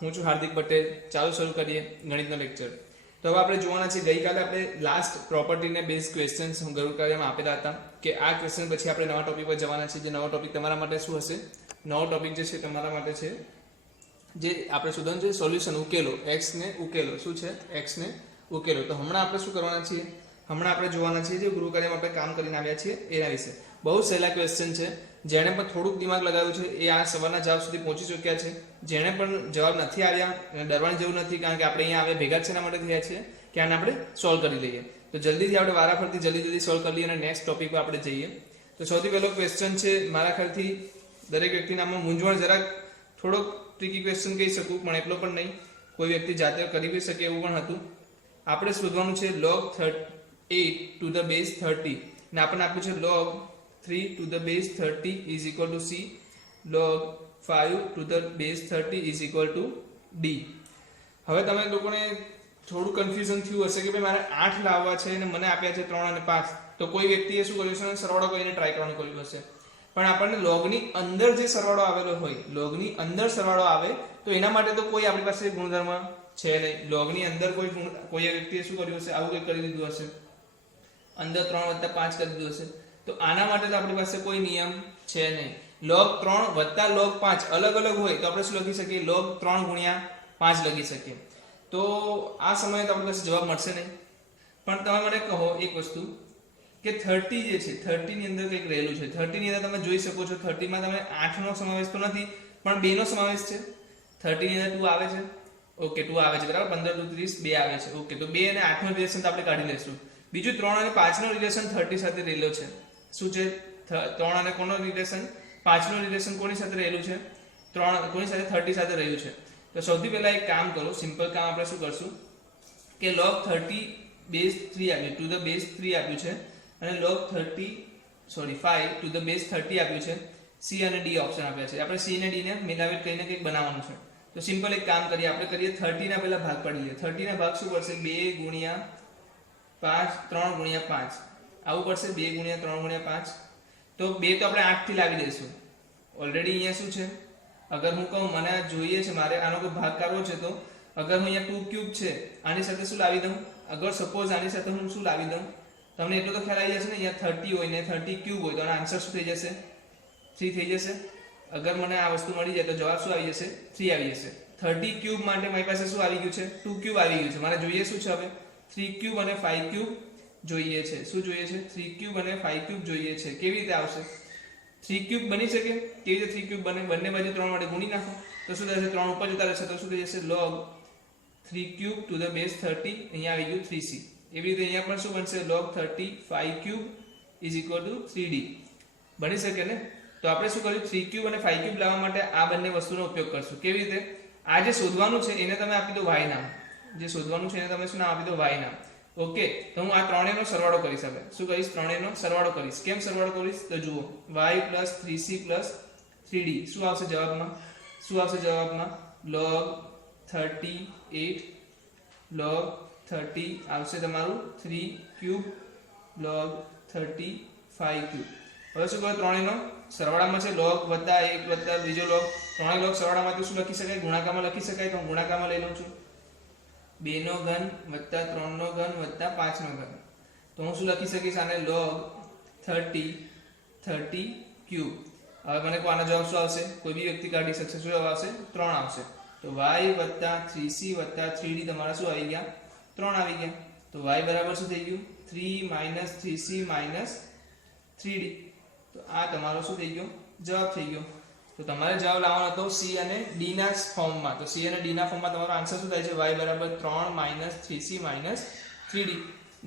હું છું હાર્દિક પટેલ. ચાલો શરૂ કરીએ ગણિતનો લેક્ચર. તો હવે આપણે જોવાના છે, ગઈકાલે આપણે લાસ્ટ પ્રોપર્ટીને બેઝ ક્વેશ્ચન્સ ગરુડ કાર્યમાં આપેલા હતા કે આ ક્વેશ્ચન પછી આપણે નવા ટોપિક પર જવાના છે. જે નવો ટોપિક તમારા માટે શું હશે? નવો ટોપિક જે છે તમારા માટે છે જે આપણે શોધવાનું છે સોલ્યુશન, ઉકેલો, એક્સ ને ઉકેલો. શું છે? એક્સ ને ઉકેલો. તો હમણાં આપણે શું કરવાના છીએ? હમણાં આપણે જોવાના છીએ જે ગૃહ કાર્યમાં આપણે કામ કરીને આવ્યા છીએ એના વિશે. બહુ સહેલા ક્વેશ્ચન છે. જેણે પણ થોડુંક દિમાગ લગાવ્યું છે એ આ સવારના જવાબ સુધી પહોંચી ચૂક્યા છે. જેણે પણ જવાબ નથી આવ્યા એને ડરવાની જરૂર નથી, કારણ કે આપણે અહીંયા આવે ભેગા છે એના માટે થયા છીએ કે આને આપણે સોલ્વ કરી લઈએ. તો જલ્દીથી આપણે વારાફરતી જલ્દી સોલ્વ કરી લઈએ અને નેક્સ્ટ ટોપિક પર આપણે જઈએ. તો સૌથી પહેલો ક્વેશ્ચન છે, મારા ખ્યાલથી દરેક વ્યક્તિના આમાં મૂંઝવણ જરાક થોડોક ટ્રિકી ક્વેશ્ચન કહી શકું, પણ એટલો પણ નહીં, કોઈ વ્યક્તિ જાતે કરી બી શકે એવું પણ હતું. આપણે શોધવાનું છે log 8 to the base 30 ને આપણને આપ્યું છે log 3 to the base 30 is equal to c, log 5 to the base 30 is equal to d. હવે તમે લોકોને થોડું કન્ફ્યુઝન થયું હશે કે ભાઈ મારે 8 લાવવા છે અને મને આપ્યા છે 3 અને 5. તો કોઈ વ્યક્તિએ શું કર્યું છે? સરવાળો કરીને ટ્રાય કરવાનું કર્યું હશે. પણ આપણને લોગની અંદર જે સરવાળો આવેલો હોય, લોગની અંદર સરવાળો આવે તો એના માટે તો કોઈ આપણી પાસે ગુણધર્મ છે નહીં. લોગની અંદર કોઈ વ્યક્તિએ શું કર્યું હશે? આવું કંઈક કરી દીધું હશે, અંદર 3 + 5 કરી દીધું હશે. તો આના માટે તો આપણી પાસે કોઈ નિયમ છે નહીં. log 3 + log 5 અલગ અલગ હોય તો આપણે શું લખી શકીએ? log 3 * 5 લખી શકીએ. તો આ સમયે તો આપણી પાસે જવાબ મળશે નહીં. પણ તમે મને કહો એક વસ્તુ કે 30 જે છે, 30 ની અંદર કંઈક રહેલું છે. 30 ની અંદર તમે જોઈ શકો છો, 30 માં તમે 8 નો સમાવેશ તો નથી પણ 2 નો સમાવેશ છે. 30 ની અંદર 2 આવે છે. ઓકે, 2 આવે છે, બરાબર. 15 × 30 2 આવે છે. ઓકે, તો 2 અને 8 નો રિલેશન તો આપણે કાઢી લઈશું. બીજું 3 અને 5 નો રિલેશન 30 સાથે રહેલો છે. શું છે? 3 અને કોનો રિલેશન? 5 નો રિલેશન કોની સાથે રહેલું છે? 3 કોની સાથે? 30 સાથે રહ્યું છે. તો સૌથી પહેલા એક કામ કરો, સિમ્પલ કામ આપણે શું કરશું કે log 30 base 3 આપ્યું, to the base 3 આપ્યું છે અને log 5 to the base 30 આપ્યું છે. c અને d ઓપ્શન આપ્યા છે. આપણે c અને d ને મિલાવટ કરીને કંઈક બનાવવાનું છે. તો સિમ્પલ એક કામ કરીએ, આપણે કરીએ 30 ના પહેલા ભાગ પાડી લઈએ. 30 ના ભાગ શું પડશે? 2 × 5 3 × 5 આવું પડશે. 2 × 3 × 5 તો 2 તો આપણે 8 થી લાવી દઈશું. ઓલરેડી અહીંયા શું છે? અગર હું કહું મને આ જોઈએ છે, મારે આનો કોઈ ભાગ કાઢવો છે, તો અગર હું અહીંયા 2³ છે આની સાથે શું લાવી દઉં? અગર સપોઝ આની સાથે હું શું લાવી દઉં? તમને એટલો તો ખ્યાલ આવી જશે ને, અહીંયા 30 હોય ને 30³ હોય તો આનો આન્સર શું થઈ જશે? 3 થઈ જશે. અગર મને આ વસ્તુ મળી જાય તો જવાબ શું આવી જશે? 3 આવી જશે. 30³ માટે મારી પાસે શું આવી ગયું છે? 2³ આવી ગયું છે. મારે જોઈએ શું છે હવે? 3³ અને 5³ જોઈએ છે. શું જોઈએ છે? 3³ અને 5³ જોઈએ છે. કેવી રીતે આવશે? 3³ બની શકે? કેવી રીતે 3³ બને? બંને બાજુ 3 વડે ગુણી નાખો તો શું થશે? 3 ઉપર જતા રહેશે તો શું થઈ જશે? log 3³ to the base 30 અહીંયા આવી ગયું 3c. એવી રીતે અહીંયા પણ શું બનશે? log 35³ is equal to 3d. બની શકે ને? તો આપણે શું કર્યું? 3³ અને 5³ લાવવા માટે આ બંને વસ્તુનો ઉપયોગ કરશું. કેવી રીતે? આ જે શોધવાનું છે એને તમે આપી દો y નામ. જે શોધવાનું છે એને તમે શું નામ આપી દો? y નામ. ઓકે, તો હું આ ત્રણેયનો સરવાળો કરીશ. હવે શું કરીશ? ત્રણેયનો સરવાળો કરીશ. કેમ સરવાળો કરીશ? તો જુઓ, y + 3c + 3d શું આવશે જવાબમાં? શું આવશે જવાબમાં? log 38 log 30 આવશે તમારું 3³ log 35³. હવે શું કરો? ત્રણેયનો સરવાળામાં છે log + 1 + બીજો log. ત્રણેય log સરવાળામાંથી શું લખી શકાય? ગુણાકારમાં લખી શકાય. તો હું ગુણાકારમાં લઈ લઉં છું. 2 નો ઘન + 3 નો ઘન + 5 નો ઘન. તો હું શું લખી શકીશ? આને log 30³. હવે મને કો આનો જવાબ શું આવશે? કોઈ બી વ્યક્તિ કાઢી શકશે. શું જવાબ આવશે? 3 આવશે. તો y + 3c + 3d તમારા શું આવી ગયા? 3 આવી ગયા. તો y બરાબર શું થઈ ગયું? 3 - 3c - 3d. તો આ તમારો શું થઈ ગયો? જવાબ થઈ ગયો. તો તમારે જવાબ લાવવાનો હતો c અને d ના ફોર્મમાં. તો c અને d ના ફોર્મમાં તમારો આન્સર શું થાય છે? y બરાબર 3 - 3c - 3d.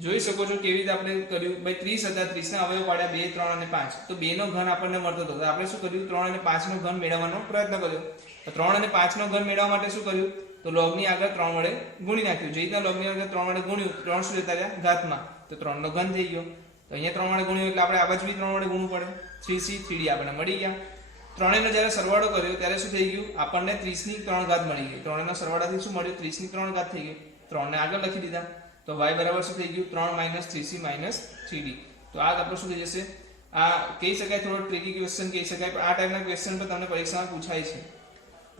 જોઈ શકો છો કેવી રીતે આપણે કર્યું. ભાઈ 30 હતા, 30 ના અવયવ પાડ્યા 2 3 અને 5. તો 2 નો ઘન આપણને મળતો હતો. તો આપણે શું કર્યું? 3 અને 5 નો ઘન મેળવવાનો પ્રયત્ન કર્યો. તો 3 અને 5 નો ઘન મેળવવા માટે શું કર્યું? તો log ની આગળ 3 વડે ગુણી નાખ્યું. જે રીતના log ની આગળ 3 વડે ગુણ્યું, 3 શું જતા રહ્યા? ઘાતમાં. તો 3 નો ઘન થઈ ગયો. તો અહીંયા 3 વડે ગુણ્યું એટલે આપણે આ બાજુ બી 3 વડે ગુણવું પડે. 3c 3d આપણને મળી ગયા. ત્રણેયનો જ્યારે સરવાળો કર્યો ત્યારે શું થઈ ગયું? આપણને 30 ની 3 ઘાત મળી ગઈ. ત્રણેયના સરવાળાથી શું મળ્યું? 30 ની 3 ઘાત થઈ ગઈ. 3 ને આગળ લખી દીધા. તો y બરાબર શું થઈ ગયું? 3 - 3c - 3d. તો આ આપણું શું થઈ જશે? આ કહી શકાય થોડો ટ્રિકી ક્વેશ્ચન કહી શકાય, પણ આ ટાઈપના ક્વેશ્ચન પર તમને પરીક્ષામાં પૂછાય છે.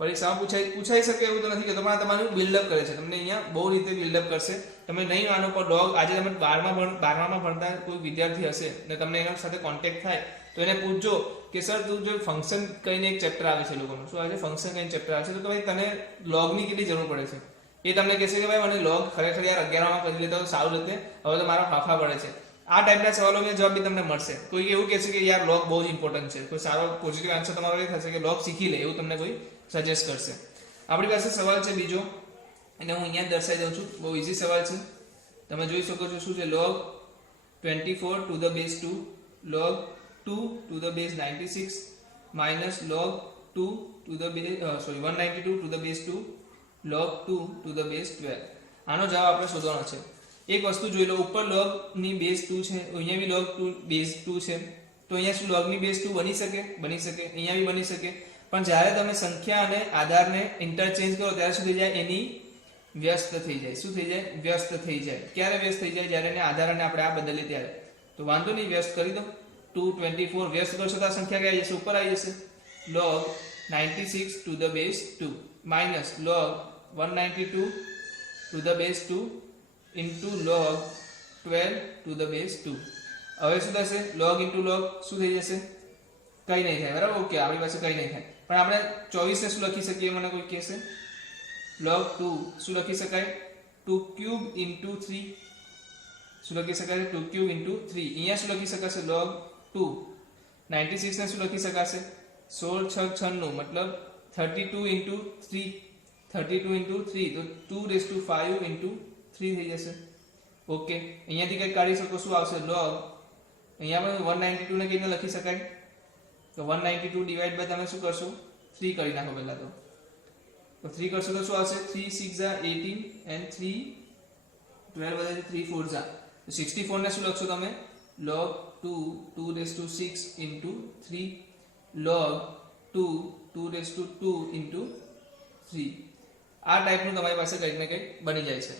પરીક્ષામાં પૂછાઈ શકે એવું તો નથી કે તમારું બિલ્ડઅપ કરે છે, તમને અહીંયા બહુ રીતે બિલ્ડઅપ કરશે. તમે નહીં માનો પણ લોગ આજે તમે 12માં ભણતા કોઈ વિદ્યાર્થી હશે ને તમને એના સાથે કોન્ટેક્ટ થાય તો એને પૂછજો કે સર તું જો ફંક્શન કહીને એક ચેપ્ટર આવે છે લોકોનું, શું આવે છે ફંક્શન કહીને ચેપ્ટર આવે છે, તો ભાઈ તને લોગની કેટલી જરૂર પડે છે. એ તમને કહેશે કે ભાઈ મને લોગ ખરેખર યાર 11માં કરી લેતો સારું રીતે, હવે તો મારા ફાફા પડે છે. આ ટાઈપના સવાલોનો જવાબ બી તમને મળશે. કોઈ એવું કહેશે કે યાર લોગ બહુ જ ઇમ્પોર્ટન્ટ છે, કોઈ સારો પોઝિટિવ આન્સર તમારો એ થશે કે લોગ શીખી લે એવું તમને કોઈ સજેસ્ટ કરશે. આપણી પાસે સવાલ છે બીજો, અને હું અહીંયા દર્શાવી દઉં છું. બહુ ઇઝી સવાલ છે, તમે જોઈ શકો છો. શું છે? log 24 to the base 2 log 2 to the base 96 minus log 2 to the base 192 to the base 2 log 2 to the base 12. આનો જવાબ આપણે શોધવાનો છે. એક વસ્તુ જોઈ લો, ઉપર log ની બેઝ 2 છે, અહીંયા બી log 2 બેઝ 2 છે, તો અહીંયા શું log ની બેઝ 2 બની શકે? બની શકે. અહીંયા બી બની શકે. પણ જ્યારે તમે સંખ્યા અને આધારને ઇન્ટરચેન્જ કરો ત્યારે શું થઈ જાય? એની વ્યસ્ત થઈ જાય. શું થઈ જાય? વ્યસ્ત થઈ જાય. ક્યારે વ્યસ્ત થઈ જાય? જ્યારે એને આધાર અને આપણે આ બદલીએ ત્યારે. તો વાંધો નહીં, વ્યસ્ત કરી દો. 224 વ્યસ્ત કરશો તો આ સંખ્યા કઈ આવી જશે? ઉપર આવી જશે. log 96 to the base 2 minus log 192 to the base 2 into log 12 to the base 2. હવે શું થશે? log into log શું થઈ જશે? કઈ નહીં થાય. બરાબર, ઓકે, આપણી પાસે કઈ નહીં થાય. પણ આપણે 24 ને શું લખી શકીએ? મને કોઈ કહેશે? log 2 શું લખી શકાય? 2 cube into 3 શું લખી શકાય? 2 cube into 3. અહીંયા શું લખી શકાશે? log 2 96 ને શું લખી શકાશે? 16 6 96 મતલબ 32 into 3 32 into 3 તો 2 raised to 5 into 3 થઈ જશે. ઓકે, અહીંયાથી કંઈક કાઢી શકો. શું આવશે? log અહીંયા પણ 192 ને કેવી રીતે લખી શકાય? તો 192 ડિવાઇડ બાય તમે શું કરશો? 3 કરી નાખો પહેલા તો 3 કરશો તો શું આવશે? 3 6 18 and 3 12 બધાથી 3 4 જા તો 64 ને શું લખશો તમે? log 2 2 raised to 6 into 3 log 2 2 raised to 2 into 3. આ ટાઈપનું તમારી પાસે કંઈક ને કંઈક બની જાય છે.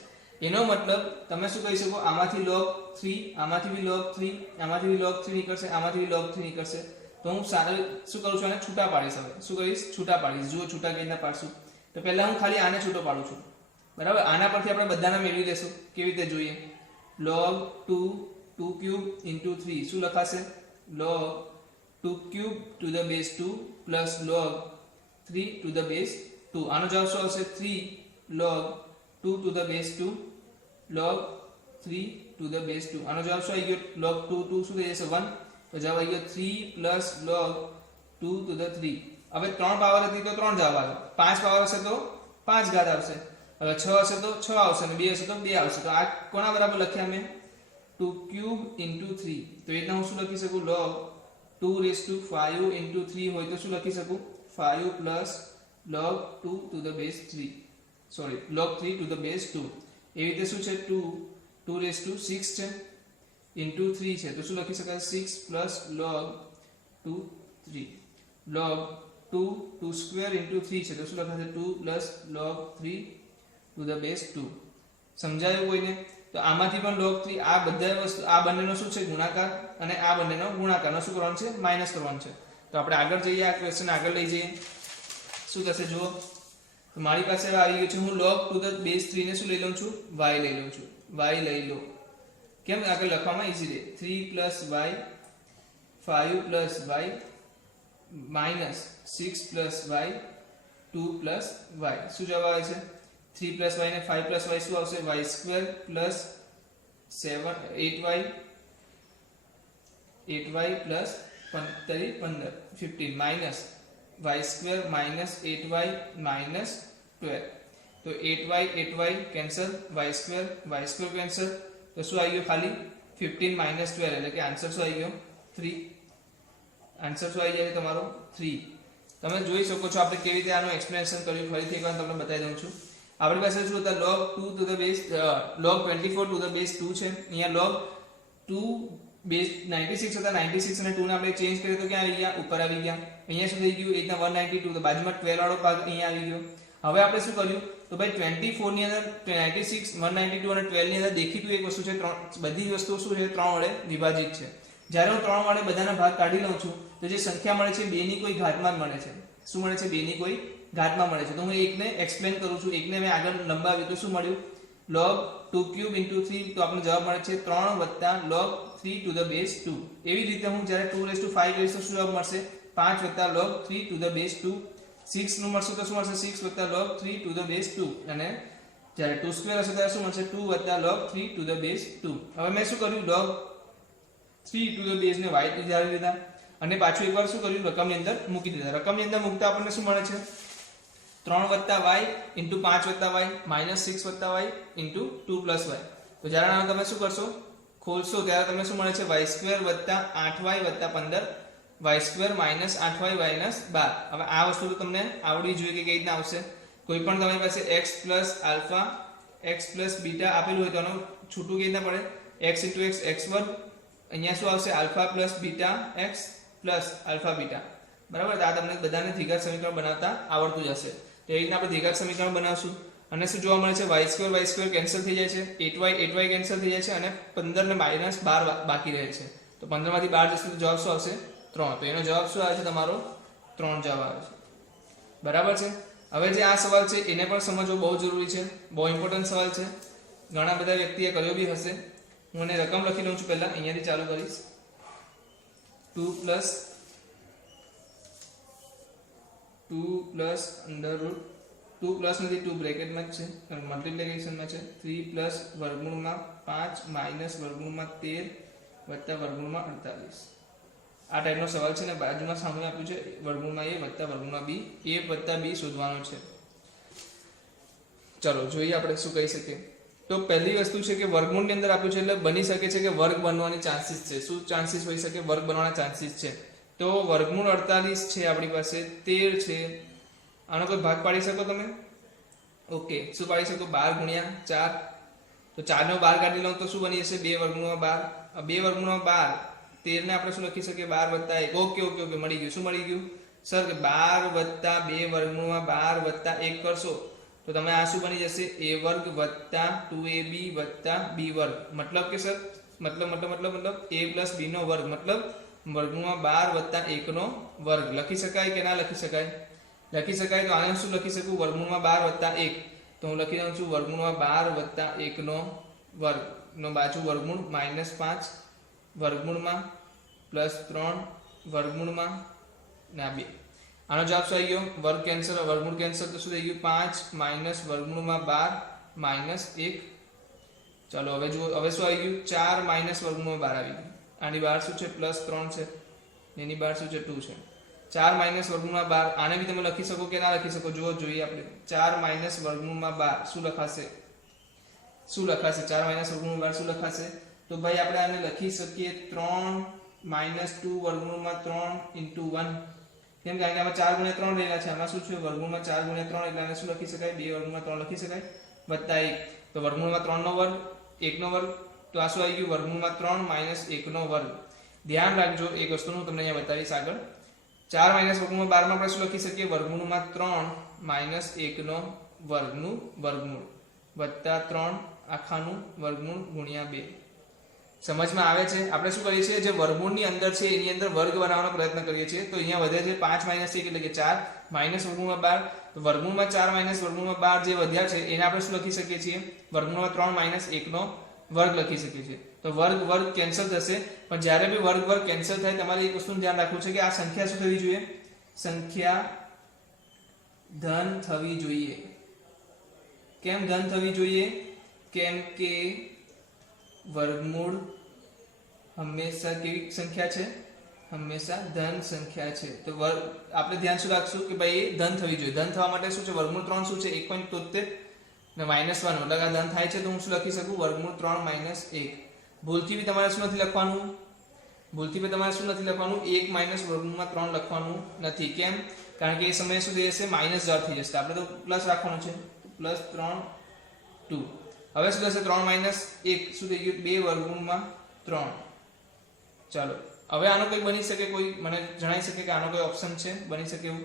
એનો મતલબ તમે શું કહી શકો? આમાંથી log 3, આમાંથી બી log 3, આમાંથી બી log 3 નીકળશે, આમાંથી બી log 3 નીકળશે. તો હું સારું શું કરું છું? આને છૂટા પાડીશ. હવે શું કરીશ? છૂટા પાડીશ. જુઓ છૂટા કેવી રીતના પાડશું. તો પહેલા હું ખાલી આને છૂટો પાડું છું. બરાબર, આના પરથી આપણે બધાને મેળવી લેશું. કેવી રીતે જોઈએ? log 2 2 cube into 3 શું લખાશે? log 2 cube to the base 2 plus log 3 to the base 2. આનો જવાબ શું આવશે? 3 log 2 to the base 2 log 3 to the base 2. આનો જવાબ શું આવી ગયો? log 2 2 શું થઈ જશે? 1. તો જવાબ આવી ગયો 3 plus log 2 to the 3. હવે 3 પાવર હતી તો 3 જવાબ આવ્યો. 5 પાવર હશે તો 5 ઘાત આવશે. હવે 6 હશે તો 6 આવશે અને 2 હશે તો 2 આવશે. તો આ કોના બરાબર લખ્યા મેં? 2 cube into 3. તો એટલે હું શું લખી શકું? log 2 raised to 5 into 3 હોય તો શું લખી શકું? 5 plus log 2 to the base 3. Sorry, log 3 to the base 2. એવી રીતે શું છે? 2 raised to 6 છે into 3 છે તો શું લખી શકાય? 6 plus log 2 3 log 2 square into 3 છે તો શું લખાશે? 2 plus log 3 to the base 2. સમજાયું કોઈને? તો આમાંથી પણ log 3 આ બધા વસ્તુ આ બંનેનો શું છે? ગુણાકાર, અને આ બંનેનો ગુણાકારનો શું કરવાનું છે? માઈનસ કરવાનું છે. તો આપણે આગળ જઈએ, આ ક્વેશ્ચન આગળ લઈ જઈએ. શું થશે જુઓ? તો મારી પાસે આવી ગયું છે. હું log to the base 3 ને શું લઈ લઉં છું? y લઈ લઉં છું. y લઈ લો. કેમ? આગળ લખવામાં ઈઝી રહે. 3 plus y 5 plus y minus 6 plus y 2 plus y. શું જવાબ આવે છે? 3 plus y ને 5 plus y શું આવશે? y square plus 7 8y plus 15 minus y square minus 8y minus 12. તો 8y cancel, y square cancel, તો શું આવી ગયો? ખાલી 15 minus 12 એટલે કે આન્સર શું આવી ગયો? 3. આન્સર શું આવી જાય તમારો? 3. તમે જોઈ શકો છો આપણે કેવી રીતે આનું એક્સપ્લેનેશન કર્યું. ફરીથી એકવાર તમને બતાવી દઉં છું. આપણી પાસે શું હતા? log 2 to the base log 24 to the base 2 છે. અહીંયા log 2 base 96 હતા. 96 અને 2 ને આપણે ચેન્જ કરીએ તો ક્યાં આવી ગયા? ઉપર આવી ગયા. અહીંયા શું થઈ ગયું? એકના 192 તો બાજુમાં 12 વાળો ભાગ અહીંયા આવી ગયો. હવે આપણે શું કર્યું? તો ભાઈ 24 ની અંદર 96 192 અને 12 ની અંદર દેખીતું એક વસ્તુ છે. બધી વસ્તુઓ શું છે? 3 વડે વિભાજિત છે. જ્યારે હું 3 વડે બધાના ભાગ કાઢી લઉં છું તો જે સંખ્યા મળે છે 2 ની કોઈ ઘાતમાં જ મળે છે. શું મળે છે? 2 ની કોઈ ઘાતમાં મળે છે. તો હું એકને એક્સપ્લેન કરું છું, એકને મેં આગળ લંબાવ્યું તો શું મળ્યું log 2 cube into 3, તો આપણને જવાબ મળે છે 3 log 3 to the base 2. એવી રીતે હું જ્યારે 2 5 લઈશ તો શું જવાબ મળશે 5 log 3 to the base 2. 6 નું મળશે તો શું મળશે 6 log 3 to the base 2. અને જ્યારે 2 સ્ક્વેર હશે ત્યારે શું મળશે 2 log 3 to the base 2. હવે મેં શું કર્યું log 3 to the base ને y થી ધારી લીધા અને પાછું એકવાર શું કર્યું રકમની અંદર મૂકી દીધા. રકમની અંદર મૂકતા આપણને શું મળે છે 3 y into 5 y minus 6 y into 2 plus y. તો જ્યારે આનો તમે શું કરશો ખોલશો ત્યારે તમને શું મળે છે y square 8y 15 y square minus 8y minus 12. હવે આ વસ્તુ તો તમને આવડી જોઈએ કે કઈ રીતના આવશે. કોઈ પણ તમારી પાસે x plus alpha x plus beta આપેલું હોય તો આનો છૂટું કઈ રીતના પડે x into x x વર્ગ, અહીંયા શું આવશે alpha plus beta x plus alpha beta. બરાબર. તો આ તમને બધાને દ્વિઘાત સમીકરણ બનાવતા આવડતું જ હશે. તો એ રીતના આપણે દ્વિઘાત સમીકરણ બનાવશું અને શું જોવા મળે છે y સ્ક્વેર કેન્સલ થઈ જાય છે, 8y કેન્સલ થઈ જાય છે અને 15 ને માઈનસ 12 બાકી રહે છે. તો 15 માંથી 12 જશે તો જવાબ શું આવશે 3. તો એનો જવાબ શું આવે છે તમારો 3 જવાબ આવે છે. બરાબર છે. હવે જે આ સવાલ છે એને પણ સમજવો બહુ જરૂરી છે, બહુ ઇમ્પોર્ટન્ટ સવાલ છે. ઘણા બધા વ્યક્તિએ કર્યો બી હશે. હું એને રકમ લખી લઉં છું પહેલા, અહીંયાથી ચાલુ કરીશ 2 પ્લસ અંડર રૂટ 2 પ્લસ નથી 2 બ્રેકેટમાં જ છે મલ્ટીપ્લિકેશનમાં છે 3 પ્લસ વર્ગમૂળમાં 5 માઇનસ વર્ગમૂળમાં 13 વત્તા વર્ગમૂળમાં 48. આ ટાઈપનો સવાલ છે ને બાજુમાં સામે આપ્યું છે વર્ગમૂળમાં a વત્તા વર્ગમૂળમાં b, a વત્તા b શોધવાનો છે. ચલો જોઈએ આપણે શું કહી શકીએ. તો પહેલી વસ્તુ છે કે વર્ગમૂળની અંદર આપ્યું છે એટલે બની શકે છે કે વર્ગ બનવાની ચાન્સીસ છે. શું ચાન્સીસ હોઈ શકે વર્ગ બનવાના ચાન્સીસ છે. તો વર્ગમૂળ 48 છે આપણી પાસે 13 છે. આનો કોઈ ભાગ પાડી શકો તમે? ઓકે. શું પાડી શકો 12 ગુણ્યા 4. તો 4 નો 12 કાઢી લઉં તો શું બની જશે 2 વર્ગમૂળમાં 12. 2 વર્ગમૂળમાં 12 13 ને આપણે શું લખી શકીએ 12 વત્તા 1. ઓકે મળી ગયું. શું મળી ગયું સર કે 12 વત્તા 2 વર્ગમૂળમાં 12 વત્તા 1 કરશો તો તમે આ શું બની જશે a વર્ગ વત્તા 2ab વત્તા b વર્ગ. મતલબ કે સર મતલબ a પ્લસ b નો વર્ગ મતલબ વર્ગમૂળમાં 12 વત્તા 1 નો વર્ગ. લખી શકાય કે ના લખી શકાય? લખી શકાય. તો આને શું લખી શકું વર્ગમૂળમાં 12 વત્તા 1. તો હું લખી દઉં છું વર્ગમૂળમાં 12 વત્તા 1 નો વર્ગ નો બાજુ વર્ગમૂળ માઇનસ 5 વર્ગમૂળમાં પ્લસ 3 વર્ગમૂળમાં ના 2. આનો જવાબ શું આવી ગયો વર્ગ કેન્સલ વર્ગમૂળ કેન્સલ તો શું થઈ ગયું 5 માઇનસ વર્ગમૂળમાં 12 માઇનસ 1. ચાલો હવે જુઓ હવે શું આવી ગયું 4 માઇનસ વર્ગમૂળમાં 12 આવી ગયું. આની બહાર શું છે પ્લસ 3 છે, એની બહાર શું છે 2 છે. 4 માઇનસ વર્ગમૂળમાં 12 આને બી તમે લખી શકો કે ના લખી શકો જુઓ જોઈએ આપણે. 4 માઇનસ વર્ગમૂળમાં 12 શું લખાશે 4 માઇનસ વર્ગમૂળમાં 12 શું લખાશે? તો ભાઈ આપણે આને લખી શકીએ 3 માઇનસ 2 વર્ગમૂળમાં 3 into 1. કેમ કે આમાં 4 ગુણ્યા 3 રહેલા છે. આમાં શું છે વર્ગમૂળમાં 4 ગુણ્યા 3 એટલે આને શું લખી શકાય 2 વર્ગમૂળમાં 3 લખી શકાય વત્તા 1. તો વર્ગમૂળમાં 3 નો વર્ગ 1 નો વર્ગ તો આ શું આવી ગયું વર્ગમૂળમાં 3 માઇનસ 1 નો વર્ગ. ધ્યાન રાખજો એક વસ્તુનું તમને અહીંયા બતાવીશ આગળ. 4 માઇનસ વર્ગમૂળ 12 માં આપણે શું લખી શકીએ વર્ગમૂળમાં 3 માઇનસ 1 નો વર્ગનું વર્ગમૂળ વત્તા 3 આખાનું વર્ગમૂળ ગુણ્યા 2. સમજમાં આવે છે? આપણે શું કરીએ છીએ જે વર્ગમૂળની અંદર છે એની અંદર વર્ગ બનાવવાનો પ્રયત્ન કરીએ છીએ. તો અહીંયા વધે છે 5 માઇનસ 1 એટલે કે 4 માઇનસ વર્ગમૂળમાં 12. તો વર્ગમૂળમાં 4 માઇનસ વર્ગમૂળમાં 12 જે વધ્યા છે એને આપણે શું લખી શકીએ છીએ વર્ગમૂળમાં 3 માઇનસ 1 નો વર્ગ લખી શકીએ છીએ. તો વર્ગ કેન્સલ થશે. પણ જ્યારે બી વર્ગ કેન્સલ થાય તમારે એક વસ્તુનું ધ્યાન રાખવું છે કે આ સંખ્યા શું થવી જોઈએ સંખ્યા ધન થવી જોઈએ. કેમ ધન થવી જોઈએ? કેમ કે વર્ગમૂળ હંમેશા કેવી સંખ્યા છે હંમેશા ધન સંખ્યા છે. તો આપણે ધ્યાન શું રાખશું કે ભાઈ એ ધન થવી જોઈએ. ધન થવા માટે શું છે વર્ગમૂળ 3 શું છે 1.73 ને માઇનસ 1 એટલે આ ધન થાય છે તો હું શું લખી શકું વર્ગમૂળ 3 માઇનસ 1. ભૂલથી બી તમારે શું નથી લખવાનું 1 માઇનસ વર્ગમૂળમાં 3 લખવાનું નથી. કેમ? કારણ કે એ સમયે શું થઈ જશે માઇનસ જવાબ થઈ જશે. આપણે તો પ્લસ રાખવાનું છે પ્લસ 3 2. હવે શું થશે 3 માઇનસ 1 શું થઈ ગયું 2 વર્ગમૂળમાં 3. ચાલો હવે આનો કોઈ બની શકે કોઈ મને જણાવી શકે કે આનો કોઈ ઓપ્શન છે બની શકે એવું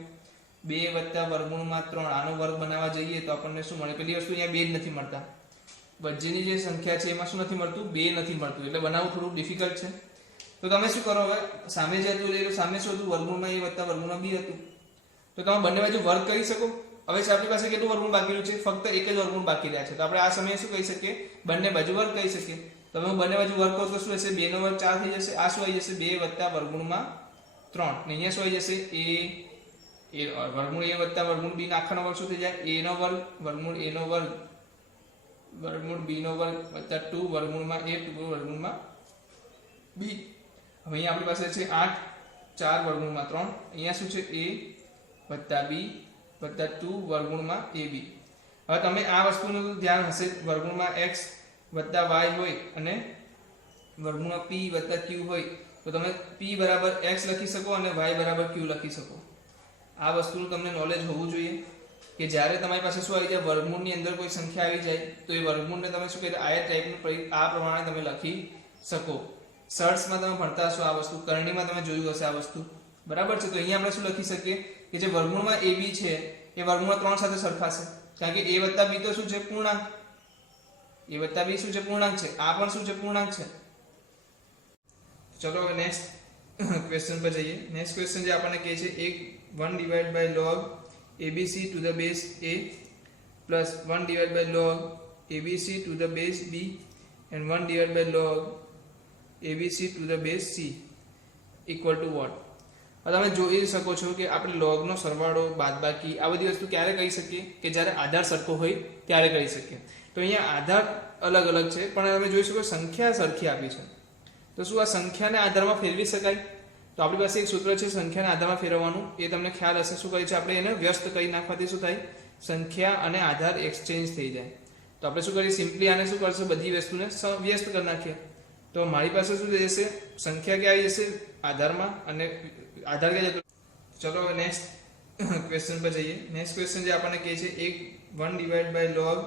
2 વત્તા વર્ગમૂળમાં 3 આનો વર્ગ બનાવવા જઈએ તો આપણને શું મળે? પેલી વસ્તુ અહીંયા 2 જ નથી મળતા. વચ્ચેની જે સંખ્યા છે એમાં શું નથી મળતું 2 નથી મળતું એટલે બનાવવું થોડું ડિફિકલ્ટ છે. તો તમે શું કરો હવે સામે જે હતું એ સામે શું હતું વર્ગમૂળમાં a વત્તા વર્ગમૂળમાં b હતું. તો તમે બંને બાજુ વર્ગ કરી શકો. હવે છે આપણી પાસે કેટલું વર્ગમૂળ બાકી રહ્યું છે? ફક્ત એક જ વર્ગમૂળ બાકી રહ્યા છે. તો આપણે આ સમયે શું કહી શકીએ? બંને બાજુ વર્ગ કહી શકીએ. તો તમે બંને બાજુ વર્ગ કરો તો શું હશે? 2 નો વર્ગ 4 થઈ જશે. આ શું આવી જશે? 2 વત્તા વર્ગમૂળમાં 3. અને અહીંયા શું આવી જશે? a વર્ગમૂળ a વત્તા વર્ગમૂળ b ના આખાનો વર્ગ શું થઈ જાય? a નો વર્ગ વર્ગમૂળ a નો વર્ગ વર્ગમૂળ b નો વર્ગ વત્તા 2 વર્ગમૂળમાં a 2 વર્ગમૂળમાં b. હવે અહીંયા આપણી પાસે છે 8 4 વર્ગમૂળમાં 3. અહીંયા શું છે? a વત્તા b વત્તા 2 વર્ગમૂળમાં ab. હવે તમે આ વસ્તુનું ધ્યાન હશે, વર્ગમૂળમાં x વત્તા y હોય અને વર્ગમૂળમાં p વત્તા q હોય તો તમે p બરાબર x લખી શકો અને y બરાબર q લખી શકો. આ વસ્તુનું તમને નોલેજ હોવું જોઈએ કે જ્યારે તમારી પાસે શું આવી જાય, વર્ગમૂળની અંદર કોઈ સંખ્યા આવી જાય તો એ વર્ગમૂળને તમે શું કહેવાય? આયત ટાઈપનું આ પ્રમાણે તમે લખી શકો. સર્ટ્સમાં તમે ભણતા હશો આ વસ્તુ, કરણીમાં તમે જોયું હશે આ વસ્તુ, બરાબર છે. તો અહીંયા આપણે શું લખી શકીએ કે જે વર્ગમૂળમાં ab છે એ વર્ગમૂળ 3 સાથે સરખાશે, કારણ કે a વત્તા b તો શું છે? પૂર્ણાંક. a વત્તા b શું છે? પૂર્ણાંક છે. આ પણ શું છે? પૂર્ણાંક છે. ચલો હવે નેક્સ્ટ ક્વેશ્ચન પર જઈએ. નેક્સ્ટ ક્વેશ્ચન જે આપણને કહે છે 1 divided by log abc to the base a plus 1 divided by log abc to the base b and 1 divided by log abc to the base c equal to what? હવે તમે જોઈ શકો છો કે આપણે લોગનો સરવાળો બાદબાકી આ બધી વસ્તુ ક્યારે કહી શકીએ? કે જ્યારે આધાર સરખો હોય ત્યારે કહી શકીએ. તો અહીંયા આધાર અલગ અલગ છે પણ તમે જોઈ શકો સંખ્યા સરખી આપી છે. તો શું આ સંખ્યાને આધારમાં ફેરવી શકાય? તો આપણી પાસે એક સૂત્ર છે સંખ્યાને આધારમાં ફેરવવાનું, એ તમને ખ્યાલ હશે. શું કહે છે? આપણે એને વ્યસ્ત કરી નાખવાથી શું થાય? સંખ્યા અને આધાર એક્સચેન્જ થઈ જાય. તો આપણે શું કરીએ? સિમ્પલી આને શું કરશું? બધી વસ્તુને વ્યસ્ત કરી નાખીએ. તો મારી પાસે શું થઈ જશે? સંખ્યા ક્યાં આવી જશે? આધારમાં, અને આધાર ક્યાં જતો? ચલો હવે નેક્સ્ટ ક્વેશ્ચન પર જઈએ. નેક્સ્ટ ક્વેશ્ચન જે આપણને કહે છે 1 divided by log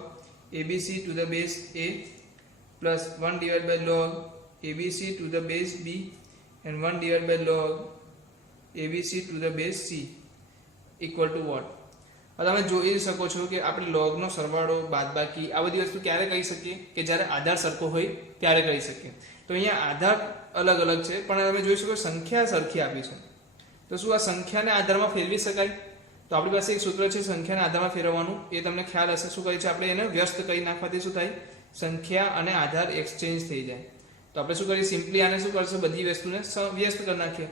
abc to the base a plus 1 divided by log abc to the base b and 1 divided by log abc to the base c equal to what? હવે તમે જોઈ શકો છો કે આપણે લોગનો સરવાળો બાદબાકી આ બધી વસ્તુ ક્યારે કહી શકીએ? કે જ્યારે આધાર સરખો હોય ત્યારે કહી શકીએ. તો અહીંયા આધાર અલગ અલગ છે પણ તમે જોઈ શકો સંખ્યા સરખી આપી છે. તો શું આ સંખ્યાને આધારમાં ફેરવી શકાય? તો આપણી પાસે એક સૂત્ર છે સંખ્યાને આધારમાં ફેરવવાનું, એ તમને ખ્યાલ હશે. શું કહે છે? આપણે એને વ્યસ્ત કરી નાખવાથી શું થાય? સંખ્યા અને આધાર એક્સચેન્જ થઈ જાય. તો આપણે શું કરીએ? સિમ્પલી આને શું કરશું? બધી વસ્તુને વ્યસ્ત કરી નાખીએ.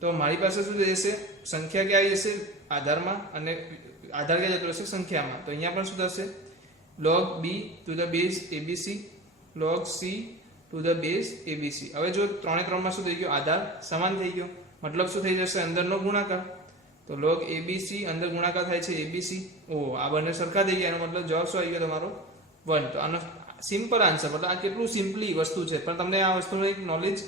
તો મારી પાસે શું થઈ જશે? સંખ્યા ક્યાં આવી જશે? આધારમાં, અને આધાર ક્યાં જતો રહેશે? સંખ્યામાં. તો અહીંયા પણ શું થશે? log b to the base abc log c to the base abc. હવે જો 3 3 માં શું થઈ ગયો? આધાર સમાન થઈ ગયો. મતલબ શું થઈ જશે? અંદરનો ગુણાકાર. તો log abc અંદર ગુણાકાર થાય છે abc. આ બંને સરખા થઈ ગયા, એનો મતલબ જવાબ શું આવી ગયો તમારો? 1. તો આનો સિમ્પલ આન્સર. મતલબ આ કેટલું સિમ્પલી વસ્તુ છે, પણ તમને આ વસ્તુનો એક નોલેજ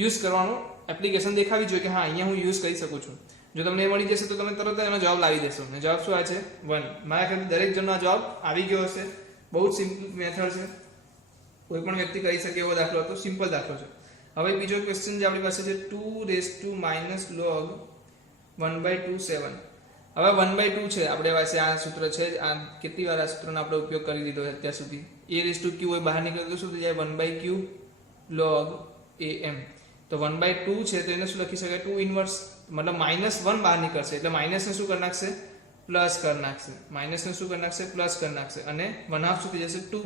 યુઝ કરવાનું એપ્લિકેશન દેખાવી જોઈએ કે હા અહીંયા હું યુઝ કરી શકું છું. જો તમને એ મળી જશે તો તમે તરત જ એનો જવાબ લાવી દેશો. અને જવાબ શું આવે છે? 1. મારા ખ્યાલથી દરેક જણનો જવાબ આવી ગયો હશે. બહુ જ સિમ્પલ મેથડ છે, કોઈ પણ વ્યક્તિ કરી શકે એવો દાખલો હતો, સિમ્પલ દાખલો છે. હવે બીજો ક્વેશ્ચન જે આપણી પાસે છે 2 log 1/2 7. હવે 1/2 છે આપણી પાસે, આ સૂત્ર છે. આ કેટલી વાર આ સૂત્રનો આપણે ઉપયોગ કરી લીધો છે અત્યાર સુધી? a⁻q હોય બહાર નીકળે તો શું થઈ જાય? 1/q log am. તો 1/2 છે તો એને શું લખી શકાય? 2 ઇન્વર્સ. મતલબ -1 બહાર નીકળશે એટલે માઇનસને શું કરી નાખશે? પ્લસ કરી નાખશે. માઇનસને શું કરી નાખશે? પ્લસ કરી નાખશે. અને 1/2 શું થઈ જશે? 2.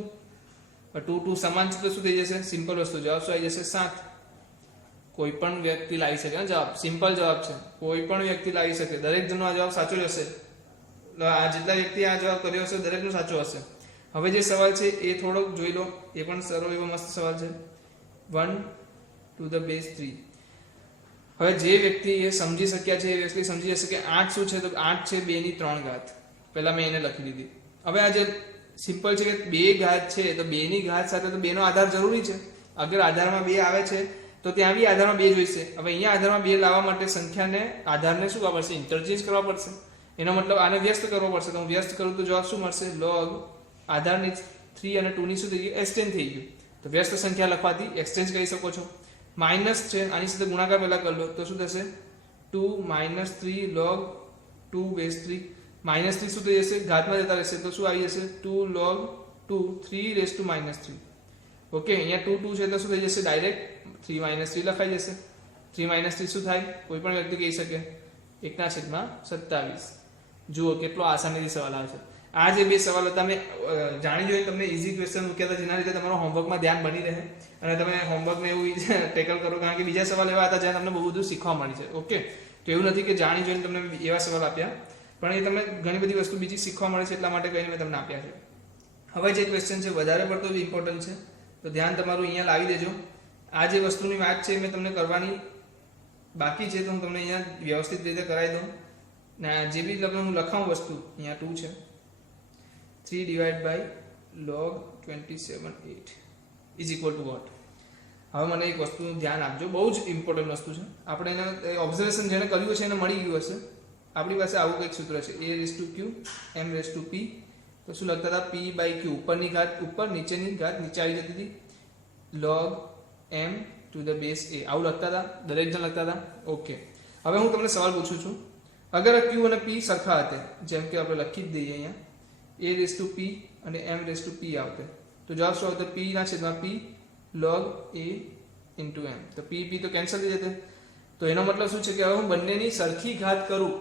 2 સમાન છે તો શું થઈ જશે? સિમ્પલ વસ્તુ. જવાબ શું આવી જશે? 7. કોઈ પણ વ્યક્તિ લાવી શકે ને જવાબ. સિમ્પલ જવાબ છે, કોઈ પણ વ્યક્તિ લાવી શકે. દરેક જણનો આ જવાબ સાચો જ હશે. આ જેટલા વ્યક્તિ આ જવાબ કર્યો હશે દરેકનો સાચો હશે. હવે જે સવાલ છે એ થોડોક જોઈ લો, એ પણ સરળ એવો મસ્ત સવાલ છે. 1 to the base 3. હવે જે વ્યક્તિ એ સમજી શક્યા છે એ વ્યક્તિ સમજી જશે કે 8 શું છે? તો 8 છે 2 ની 3 ઘાત. પહેલા મેં એને લખી દીધી. હવે આ જે સિમ્પલ છે કે 2 ઘાત છે તો 2 ની ઘાત સાથે તો 2 નો આધાર જરૂરી છે. અગર આધારમાં 2 આવે છે તો ત્યાં બી આધારમાં 2 જોઈશે. હવે અહીંયા આધારમાં 2 લાવવા માટે સંખ્યાને આધારને શું કરવા પડશે? ઇન્ટરચેન્જ કરવા પડશે. એનો મતલબ આને વ્યસ્ત કરવો પડશે. તો હું વ્યસ્ત કરું તો જવાબ શું મળશે? log આધારની 3 અને 2 ની શું થઈ ગયું? એક્સચેન્જ થઈ ગયું. તો વ્યસ્ત સંખ્યા લખવાથી એક્સચેન્જ કરી શકો છો. માઇનસ છે, આની સાથે ગુણાકાર પહેલા કરી લો તો શું થશે? 2 - 3 log 2/3. -3 શું થઈ જશે? ઘાતમાં જતા રહેશે તો શું આવી જશે? 2 log 2 3 ઓકે. અહીંયા 2 2 છે તો શું થઈ જશે? ડાયરેક્ટ 3 - 3 લખાઈ જશે. 3 - 3 શું થાય? કોઈ પણ વ્યક્તિ કહી શકે 1/27. જુઓ કેટલો આસાનીથી સવાલ આવે છે. આ જે બે સવાલ હતા મેં જાણી જોઈને તમને ઇઝી ક્વેશ્ચન મૂક્યા હતા, જેના લીધે તમારો હોમવર્કમાં ધ્યાન બની રહે અને તમે હોમવર્કને એવું ટેકલ કરો, કારણ કે બીજા સવાલ એવા હતા જ્યાં તમને બહુ બધું શીખવા મળી છે. ઓકે, તો એવું નથી કે જાણી જોઈને તમને એવા સવાલ આપ્યા, પણ એ તમને ઘણી બધી વસ્તુ બીજી શીખવા મળે છે, એટલા માટે કહીને મેં તમને આપ્યા છે. હવે જે ક્વેશ્ચન છે વધારે પડતો જ ઇમ્પોર્ટન્ટ છે, તો ધ્યાન તમારું અહીંયા લાવી દેજો. આ જે વસ્તુની વાત છે મેં તમને કરવાની બાકી છે, તો હું તમને અહીંયા વ્યવસ્થિત રીતે કરાવી દઉં. ને જે બી હું લખાવું વસ્તુ અહીંયા 2 છે, 3 divide by log 27/8 is equal to what. હવે મને એક વસ્તુનું ધ્યાન આપજો, બહુ જ ઇમ્પોર્ટન્ટ વસ્તુ છે. આપણે એને ઓબ્ઝર્વેશન જેને કર્યું છે એને મળી ગયું હશે. આપણી પાસે આવું કંઈક સૂત્ર છે, a⁻q m⁻p. તો શું લખતા હતા? p/q, ઉપરની ઘાત ઉપર, નીચેની ઘાત નીચે આવી જતી હતી, log m to the base a. આવું લખતા હતા, દરેક જણ લખતા હતા. ઓકે, હવે હું તમને સવાલ પૂછું છું, અગર q અને p સરખા હતે, જેમ કે આપણે લખી જ દઈએ અહીંયા a⁻p અને m⁻p આવતે, તો જવાબ શું આવતો? p ના છેદમાં p log a into m. તો p તો કેન્સલ થઈ જશે. તો એનો મતલબ શું છે કે હવે હું બંનેની સરખી ઘાત કરું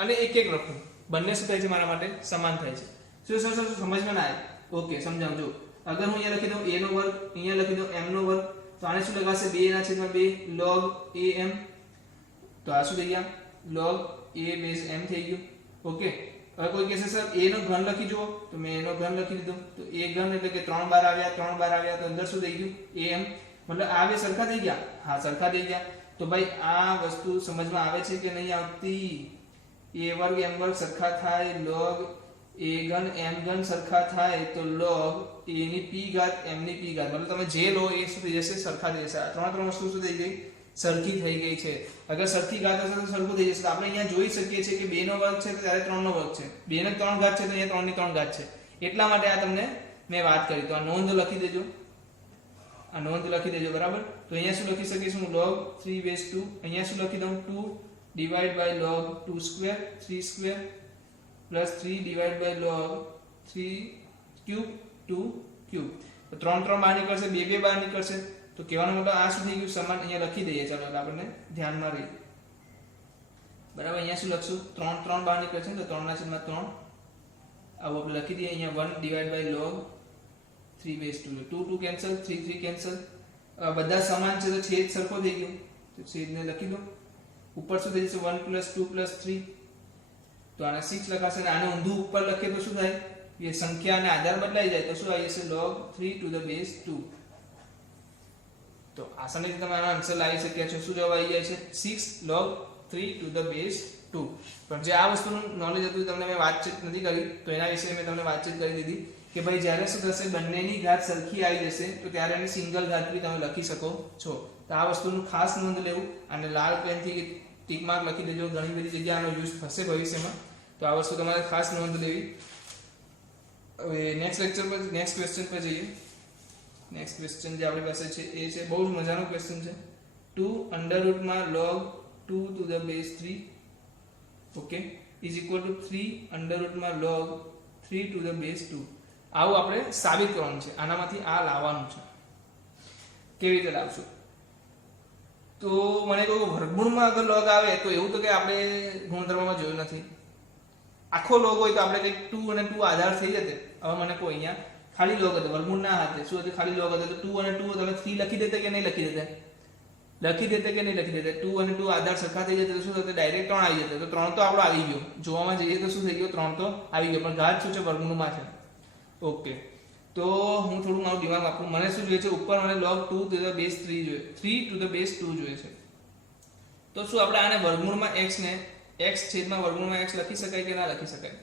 અને એક એક લખું, બંને શું થાય છે મારા માટે? સમાન થાય છે. શું સમજમાં ના આવે? ઓકે, સમજાવજો. અગર હું અહીંયા લખી દઉં a નો વર્ગ, અહીંયા લખી દઉં m નો વર્ગ, તો આને શું લખાશે? 2/2 log am. તો આ શું થઈ ગયા? log a base m થઈ ગયું. ઓકે, હવે કોઈ કહેશે સર a નો ઘન લખી જુઓ, તો મેં a નો ઘન લખી દીધો. તો a ઘન એટલે કે 3 બાર આવ્યા, 3 બાર આવ્યા, તો અંદર શું થઈ ગયું? am. મતલબ આ બે સરખા થઈ ગયા? હા, સરખા થઈ ગયા. તો ભાઈ આ વસ્તુ સમજમાં આવે છે કે નહીં આવતી? a વર્ગ m વર્ગ સરખા થાય, log a ઘન m ઘન સરખા થાય, તો log a ની p ઘાત m ની p ઘાત, મતલબ તમે જે લો એ શું થઈ જશે? સરખા થઈ જશે. આ ત્રણ વસ્તુ શું થઈ ગઈ? સરખી થઈ ગઈ છે. અગર સરખી ઘાત હશે તો સરખું થઈ જશે. તો આપણે અહીંયા જોઈ શકીએ છીએ કે 2 નો વર્ગ છે તો ત્યારે 3 નો વર્ગ છે, 2 ને 3 ઘાત છે તો અહીંયા 3 ની 3 ઘાત છે. એટલા માટે આ તમને મેં વાત કરી. તો આ નોંધ લખી દેજો, આ નોંધ લખી દેજો, બરાબર. તો અહીંયા શું લખી શકીશું? log 3/2. અહીંયા શું લખી દઉં? 2 divided by log 2 square 3 square plus 3 divided by log 3 cube 2 cube. તો 3 બહાર નીકળશે, 2 બહાર નીકળશે. તો કહેવાનો મતલબ આ શું થઈ ગયું? સમાન. અહીંયા લખી દઈએ, ચાલો એટલે આપણને ધ્યાનમાં રહે, બરાબર. અહીંયા શું લખશું? 3 બહાર નીકળશે, તો 3/3 આવું આપણે લખી દઈએ. અહીંયા 1 divided by log 3/2. 2 cancel, 3 cancel, બધા સમાન છે તો છેદ સરખો થઈ ગયો, તો છેદને લખી દો. ઉપર શું થઈ જશે? 1 + 2 + 3, તો આને 6 લખાશે. અને આને ઊંધું ઉપર લખીએ તો શું થાય? એ સંખ્યા અને આધાર બદલાઈ જાય તો શું આવી જશે? log 3⁻². તો આસાનીથી તમે આનો આન્સર લાવી શક્યા છો. શું જવાબ આવી જાય છે? 6 log 3⁻². પણ જે આ વસ્તુનું નોલેજ હતું તમને મેં વાતચીત નથી કરી, તો એના વિશે મેં તમને વાતચીત કરી દીધી કે ભાઈ જ્યારે શું થશે? બંનેની ઘાત સરખી આવી જશે તો ત્યારે એની સિંગલ ઘાત બી તમે લખી શકો છો. તો આ વસ્તુનું ખાસ નોંધ લેવું અને લાલ પેનથી ટીક માર્ક લખી દેજો. ઘણી બધી જગ્યાએ આનો યુઝ થશે ભવિષ્યમાં, તો આ વસ્તુ તમારે ખાસ નોંધ લેવી. હવે નેક્સ્ટ લેક્ચર પર, નેક્સ્ટ ક્વેશ્ચન પર જઈએ. નેક્સ્ટ ક્વેશ્ચન જે આપણી પાસે છે એ છે બહુ જ મજાનો ક્વેશ્ચન છે. 2 √ log 2⁻3, okay, is equal two 3 √ log 3⁻2. આવું આપણે સાબિત કરવાનું છે. આનામાંથી આ લાવવાનું છે. કેવી રીતે લાવશું? તો મને કહો વર્ગમૂળમાં અગર log આવે તો એવું તો કે આપણે ગુણધર્મમાં જોયું નથી. આખો log હોય તો આપણે કંઈક 2 અને 2 આધાર થઈ જતે. હવે મને કહો અહીંયા ખાલી log હતો, વર્ગમૂળ ના hatte, શું હતું? ખાલી log હતો. તો 2 અને 2 તમે 3 લખી દેતે કે નહીં લખી દેતે? લખી દેતે કે નહીં લખી દેતે? 2 અને 2 આધાર સરખા થઈ જતે તો શું થતે? ડાયરેક્ટ 3 આવી જતે. તો 3 તો આપણો આવી ગયો. જોવામાં જઈએ તો શું થઈ ગયો? 3 તો આવી ગયો, પણ ઘાત શું છે? વર્ગમૂળમાં છે. ઓકે, તો હું થોડું મારું દિમાગ વાપરું. મને શું જોઈએ છે? ઉપર મને log 2⁻3 જોઈએ, 3⁻2 જોઈએ છે. તો શું આપણે આને વર્ગમૂળમાં x ને x છેદમાં વર્ગમૂળમાં x લખી શકાય કે ના લખી શકાય?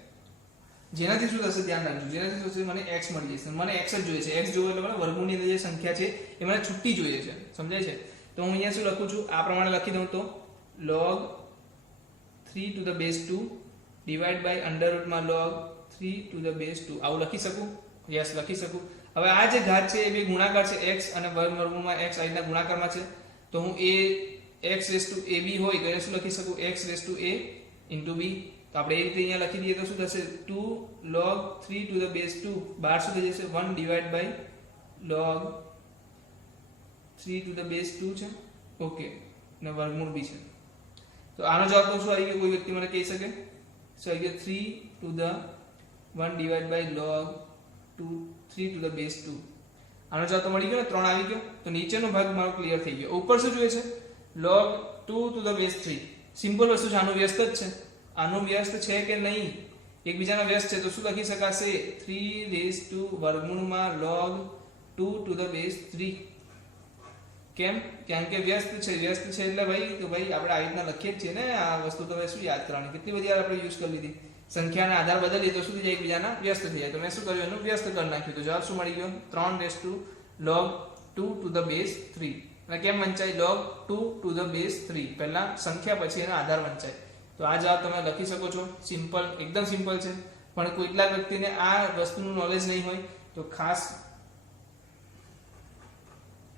જેનાથી શું થશે? ધ્યાન રાખજો. જેનાથી શું થશે? મને x મળી જશે. મને x જ જોઈએ છે. x જોવે એટલે મને વર્ગમૂળની અંદર જે સંખ્યા છે એ મને છૂટી જોઈએ છે. સમજાય છે? તો હું અહીંયા શું લખું છું? આ પ્રમાણે લખી દઉં તો log 3⁻2 divided by √log 3⁻2. આવું લખી શકું? યસ, લખી શકું. હવે આ જે ઘાત છે એ બે ગુણાકાર છે, x અને વર્ગમૂળમાં x આ રીતના ગુણાકારમાં છે. તો હું x⁻ab હોય તો એને શું લખી શકું? x⁻a * b. તો આપણે એ રીતે અહીંયા લખી દઈએ તો શું થશે? 2 log 3⁻2 બહાર શું થઈ જશે? 1 divided by log 3⁻2 છે. ઓકે, અને વર્ગમૂળ બી છે. તો આનો જવાબ તો શું આવી ગયો? કોઈ વ્યક્તિ મને કહી શકે? સો આવી ગયો 3 to the 1 divide by log 2 3 to the base 2. આનો જવાબ તો મળી ગયો ને, 3 આવી ગયો. તો નીચેનો ભાગ મારો ક્લિયર થઈ ગયો. ઉપર શું જોઈએ છે? log 2 to the base 3. Simple વસ્તુ છે, આનું વ્યસ્ત જ છે. આનું વ્યસ્ત છે કે નહીં? એકબીજાનો વ્યસ્ત છે તો શું લખી શકાશે? 3 રેઝ ટુ વર્ગમૂળમાં log 2 ટુ ધ બેઝ 3. કેમ? કારણ કે વ્યસ્ત છે એટલે ભાઈ તો ભાઈ આપણે આવી રીતના લખીએ જ છીએ ને. આ વસ્તુ તો શું યાદ કરવાની, કેટલી બધી વાર આપણે યુઝ કરી લીધી. સંખ્યાના આધાર બદલીએ તો શું થઈ જાય? એકબીજાના વ્યસ્ત થઈ જાય. તો મેં શું કર્યું? એનું વ્યસ્ત કરી નાખ્યું. તો જવાબ શું મળી ગયો? 3 raise to log 2 to the base 3. અને કેમ વંચાય? log 2 to the base 3. પહેલા સંખ્યા પછી એનો આધાર વંચાય. તો આ જવાબ તમે લખી શકો છો. સિમ્પલ, એકદમ સિમ્પલ છે. પણ કેટલાક વ્યક્તિને આ વસ્તુનું નોલેજ નહીં હોય તો ખાસ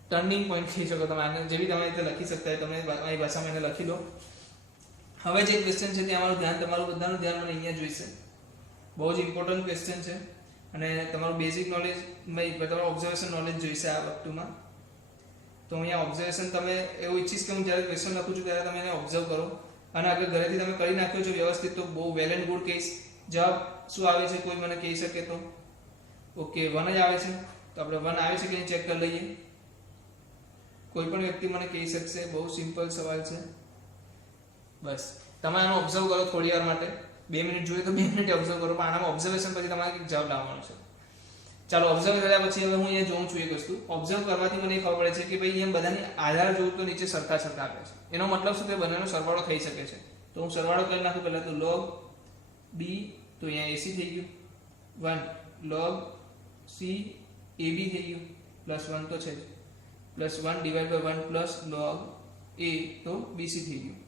ટર્નિંગ પોઈન્ટ કહી શકો તમે આને. જેવી તમે રીતે લખી શકતા હોય તમે મારી ભાષામાં એને લખી લો. હવે જે ક્વેશ્ચન છે ત્યાં તમારું બધાનું ધ્યાન મને અહીંયા જોઈશે. બહુ જ ઇમ્પોર્ટન્ટ ક્વેશ્ચન છે અને તમારું બેઝિક નોલેજ, તમારું ઓબ્ઝર્વેશન નોલેજ જોઈશે આ વસ્તુમાં. તો અહીંયા ઓબ્ઝર્વેશન તમે એવું ઈચ્છીશ કે હું જ્યારે ક્વેશ્ચન લખું છું ત્યારે તમે એને ઓબ્ઝર્વ કરો અને આગળ ઘરેથી તમે કરી નાખ્યો છો વ્યવસ્થિત તો બહુ વેલ એન્ડ ગુડ કહીશ. જવાબ શું આવે છે કોઈ મને કહી શકે તો? ઓકે, 1 જ આવે છે. તો આપણે 1 આવે છે કે નહીં ચેક કરી લઈએ. કોઈ પણ વ્યક્તિ મને કહી શકશે. બહુ સિમ્પલ સવાલ છે. બસ તમે આનો ઓબ્ઝર્વ કરો થોડી વાર માટે. 2 મિનિટ જોઈએ તો 2 મિનિટ ઓબ્ઝર્વ કરો, પણ આનામાં ઓબ્ઝર્વેશન પછી તમારે જવાબ લાવવાનો છે. ચાલો, ઓબ્ઝર્વ કર્યા પછી હવે હું અહીંયા જોઉં છું એક વસ્તુ. ઓબ્ઝર્વ કરવાથી મને ખબર પડે છે કે ભાઈ અહીંયા બધાની આધાર જોઉં તો નીચે સરખા આપે છે. એનો મતલબ શું? કે બંનેનો સરવાળો થઈ શકે છે. તો હું સરવાળો કરી નાખું પહેલા. તો log b, તો અહીંયા ac થઈ ગયું, 1 log c ab થઈ ગયું, પ્લસ 1 તો છે જ, plus 1 divide by 1 plus log a, તો bc થઈ ગયું.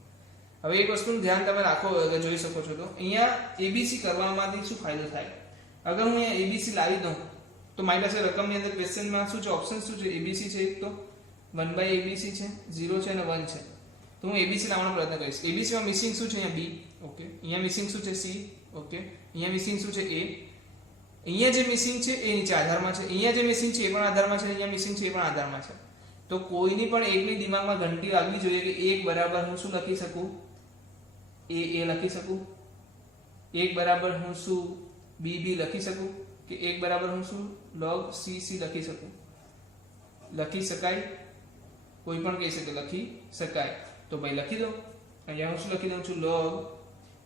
હવે એક વસ્તુનું ધ્યાન તમે રાખો, જોઈ શકો છો. તો અહીંયા abc કરવામાંથી શું ફાયદો થાય? અગર હું અહીંયા abc લાવી દઉં તો મારી પાસે રકમની અંદર ક્વેશ્ચનમાં શું છે? ઓપ્શન શું છે? abc છે. એક તો 1/abc છે, 0 છે અને 1 છે. તો હું abc લાવવાનો પ્રયત્ન કરીશ. abc માં મિસિંગ શું છે? અહીંયા b. ઓકે, અહીંયા મિસિંગ શું છે? c. ઓકે, અહીંયા મિસિંગ શું છે? a. અહીંયા જે મિસિંગ છે એ નીચે આધારમાં છે, અહીંયા જે મિસિંગ છે એ પણ આધારમાં છે, અહીંયા મિસિંગ છે એ પણ આધારમાં છે. તો કોઈની પણ એકની દિમાગમાં ઘંટી વાગવી જોઈએ કે 1 બરાબર હું શું લખી શકું? a લખી શકું. 1 બરાબર હું શું b લખી શકું? કે 1 બરાબર હું શું log c લખી શકું? લખી શકાય? કોઈ પણ કહી શકે લખી શકાય. તો ભાઈ લખી દો. અહીંયા હું શું લખી દઉં છું? log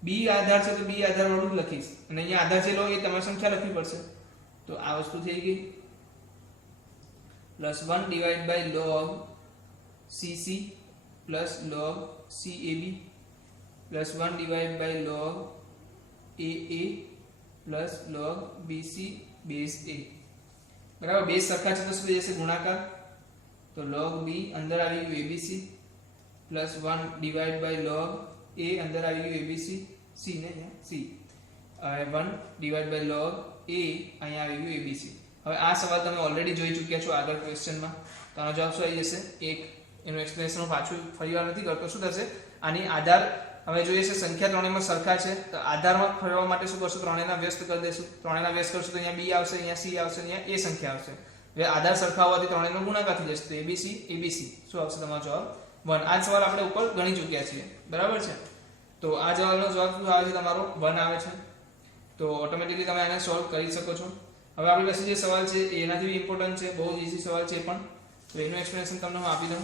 b આધાર છે તો b આધાર વાળું જ લખીશ, અને અહીંયા આધાર છે log, એ તમારે સંખ્યા લખવી પડશે. તો આ વસ્તુ થઈ ગઈ. Plus 1 divide by log cc plus log cab plus 1 divide by log aa plus log bc base a. બરાબર, બેઝ સરખા છે તો શું થઈ જશે? ગુણાકાર. તો log b અંદર આવી ગયું abc plus 1 divide by log a અંદર આવી ગયું abc, c ને c, 1 divide by log a અહીંયા આવી ગયું abc. હવે આ સવાલ તમે ઓલરેડી જોઈ ચૂક્યા છો આગળ ક્વેશ્ચનમાં. તો આનો જવાબ શું આવી જશે? 1. એનું એક્સપ્લેનેશન હું પાછું ફરીવાર નથી કરતો. શું થશે? આની આધાર હવે જોઈએ છે સંખ્યા ત્રણેયમાં સરખા છે તો આધારમાં ફેરવવા માટે શું કરશું? ત્રણેયના વ્યસ્ત કરી દેશું. ત્રણેયના વ્યસ્ત કરશું તો અહીંયા b આવશે, અહીંયા c આવશે, અહીંયા a સંખ્યા આવશે. હવે આધાર સરખા હોવાથી ત્રણેયનો ગુણાકાર થઈ જશે. તો abc શું આવશે તમારો જવાબ? 1. આ સવાલ આપણે ઉપર ગણી ચૂક્યા છીએ. બરાબર છે. તો આ જવાબનો જવાબ શું આવે છે? તમારો 1 આવે છે. તો ઓટોમેટિકલી તમે આને સોલ્વ કરી શકો છો. હવે આપણી પાસે જે સવાલ છે એનાથી ઇમ્પોર્ટન્ટ છે, બહુ જ ઈઝી સવાલ છે પણ. તો એનું એક્સપ્લેનેશન તમને હું આપી દઉં.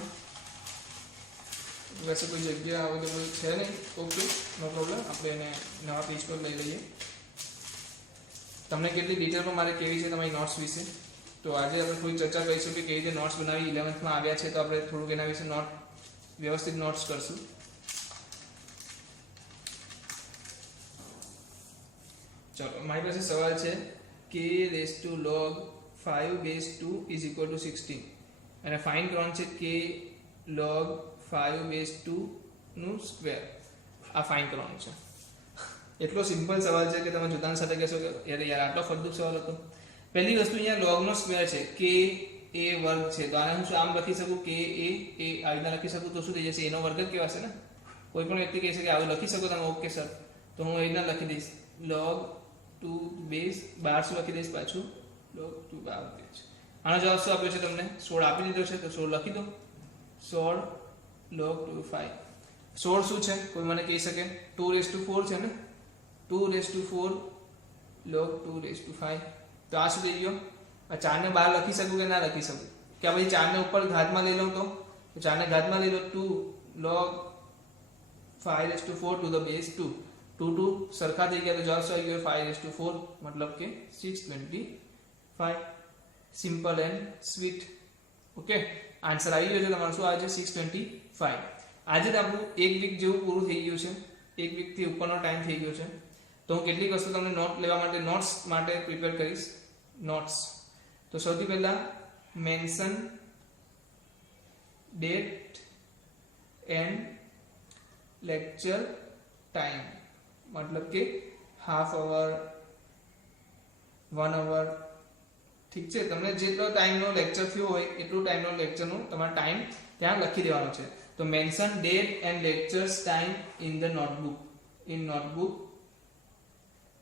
વૈસે કોઈ જગ્યા અવેલેબલ છે નહીં. ઓકે, નો પ્રોબ્લેમ. આપણે એને નવા પેજ પર લઈ લઈએ. તમને કેટલી ડિટેલમાં મારે કેવી છે તમારી નોટ્સ વિશે. તો આજે આપણે થોડી ચર્ચા કરીશું કે કેવી રીતે નોટ્સ બનાવી 11th માં આવ્યા છે. તો આપણે થોડુંક એના વિશે વ્યવસ્થિત નોટ્સ કરશું. ચલો, મારી પાસે સવાલ છે k raised to log 5 base 2 is equal to 16 અને ફાઇન્ડ કરવાનું છે k log 5 base 2 નું સ્ક્વેર. આ ફાઇન્ડ કરવાનું છે. એટલો સિમ્પલ સવાલ છે કે તમે જોતાની સાથે કહેશો કે યાર આટલો ફરદુક સવાલ હતો. પહેલી વસ્તુ અહીંયા log નો સ્ક્વેર છે, k a વર્ગ છે. તો આને હું આમ લખી શકું કે a આવી રીતના લખી શકું તો શું થઈ જશે? a નો વર્ગ જ કહેવાશે ને. કોઈ પણ વ્યક્તિ કહે છે કે આવું લખી શકો તમે, ઓકે સર, તો હું એ રીતના લખી દઈશ log 2 બેઝ 12 શું લખી દઈશ પાછું? log 2 12 base. આનો જવાબ શું આપ્યો છે તમને? 16 આપી દીધો છે તો 16 લખી દો. 16 log 2 5. 16 શું છે? કોઈ મને કહી શકે? 2 raised to 4 છે ને. 2/4 log 2/5. તો આ શું થઈ ગયો? આ 4 ને બહાર લખી શકું કે ના લખી શકું? કે ભાઈ 4 ને ઉપર ઘાતમાં લઈ લઉં તો 4 ને ઘાતમાં લઈ લો 2 log 5/4 to the base 2. 2 સરખા થઈ ગયા તો જવાબ શું આવી ગયો? 5/4 મતલબ કે 625. Simple and sweet. Okay, answer આવી ગયો છે તમારો. શું આવે છે? 625. આજે જ આપણું એક વીક જેવું પૂરું થઈ ગયું છે. એક વીક થી ઉપરનો ટાઈમ થઈ ગયો છે. તો હું કેટલીક વસ્તુ તમને નોટ લેવા માટે નોટ્સ માટે પ્રિપેર કરીશ. નોટ્સ તો સૌથી પહેલા mention date and lecture time, મતલબ કે હાફ અવર, 1 અવર. ઠીક છે, તમને જેટલો ટાઈમનો લેક્ચર થયો હોય એટલો ટાઈમનો લેક્ચરનો તમારો ટાઈમ ત્યાં લખી દેવાનો છે. તો mention date and lectures time in the notebook. In notebook.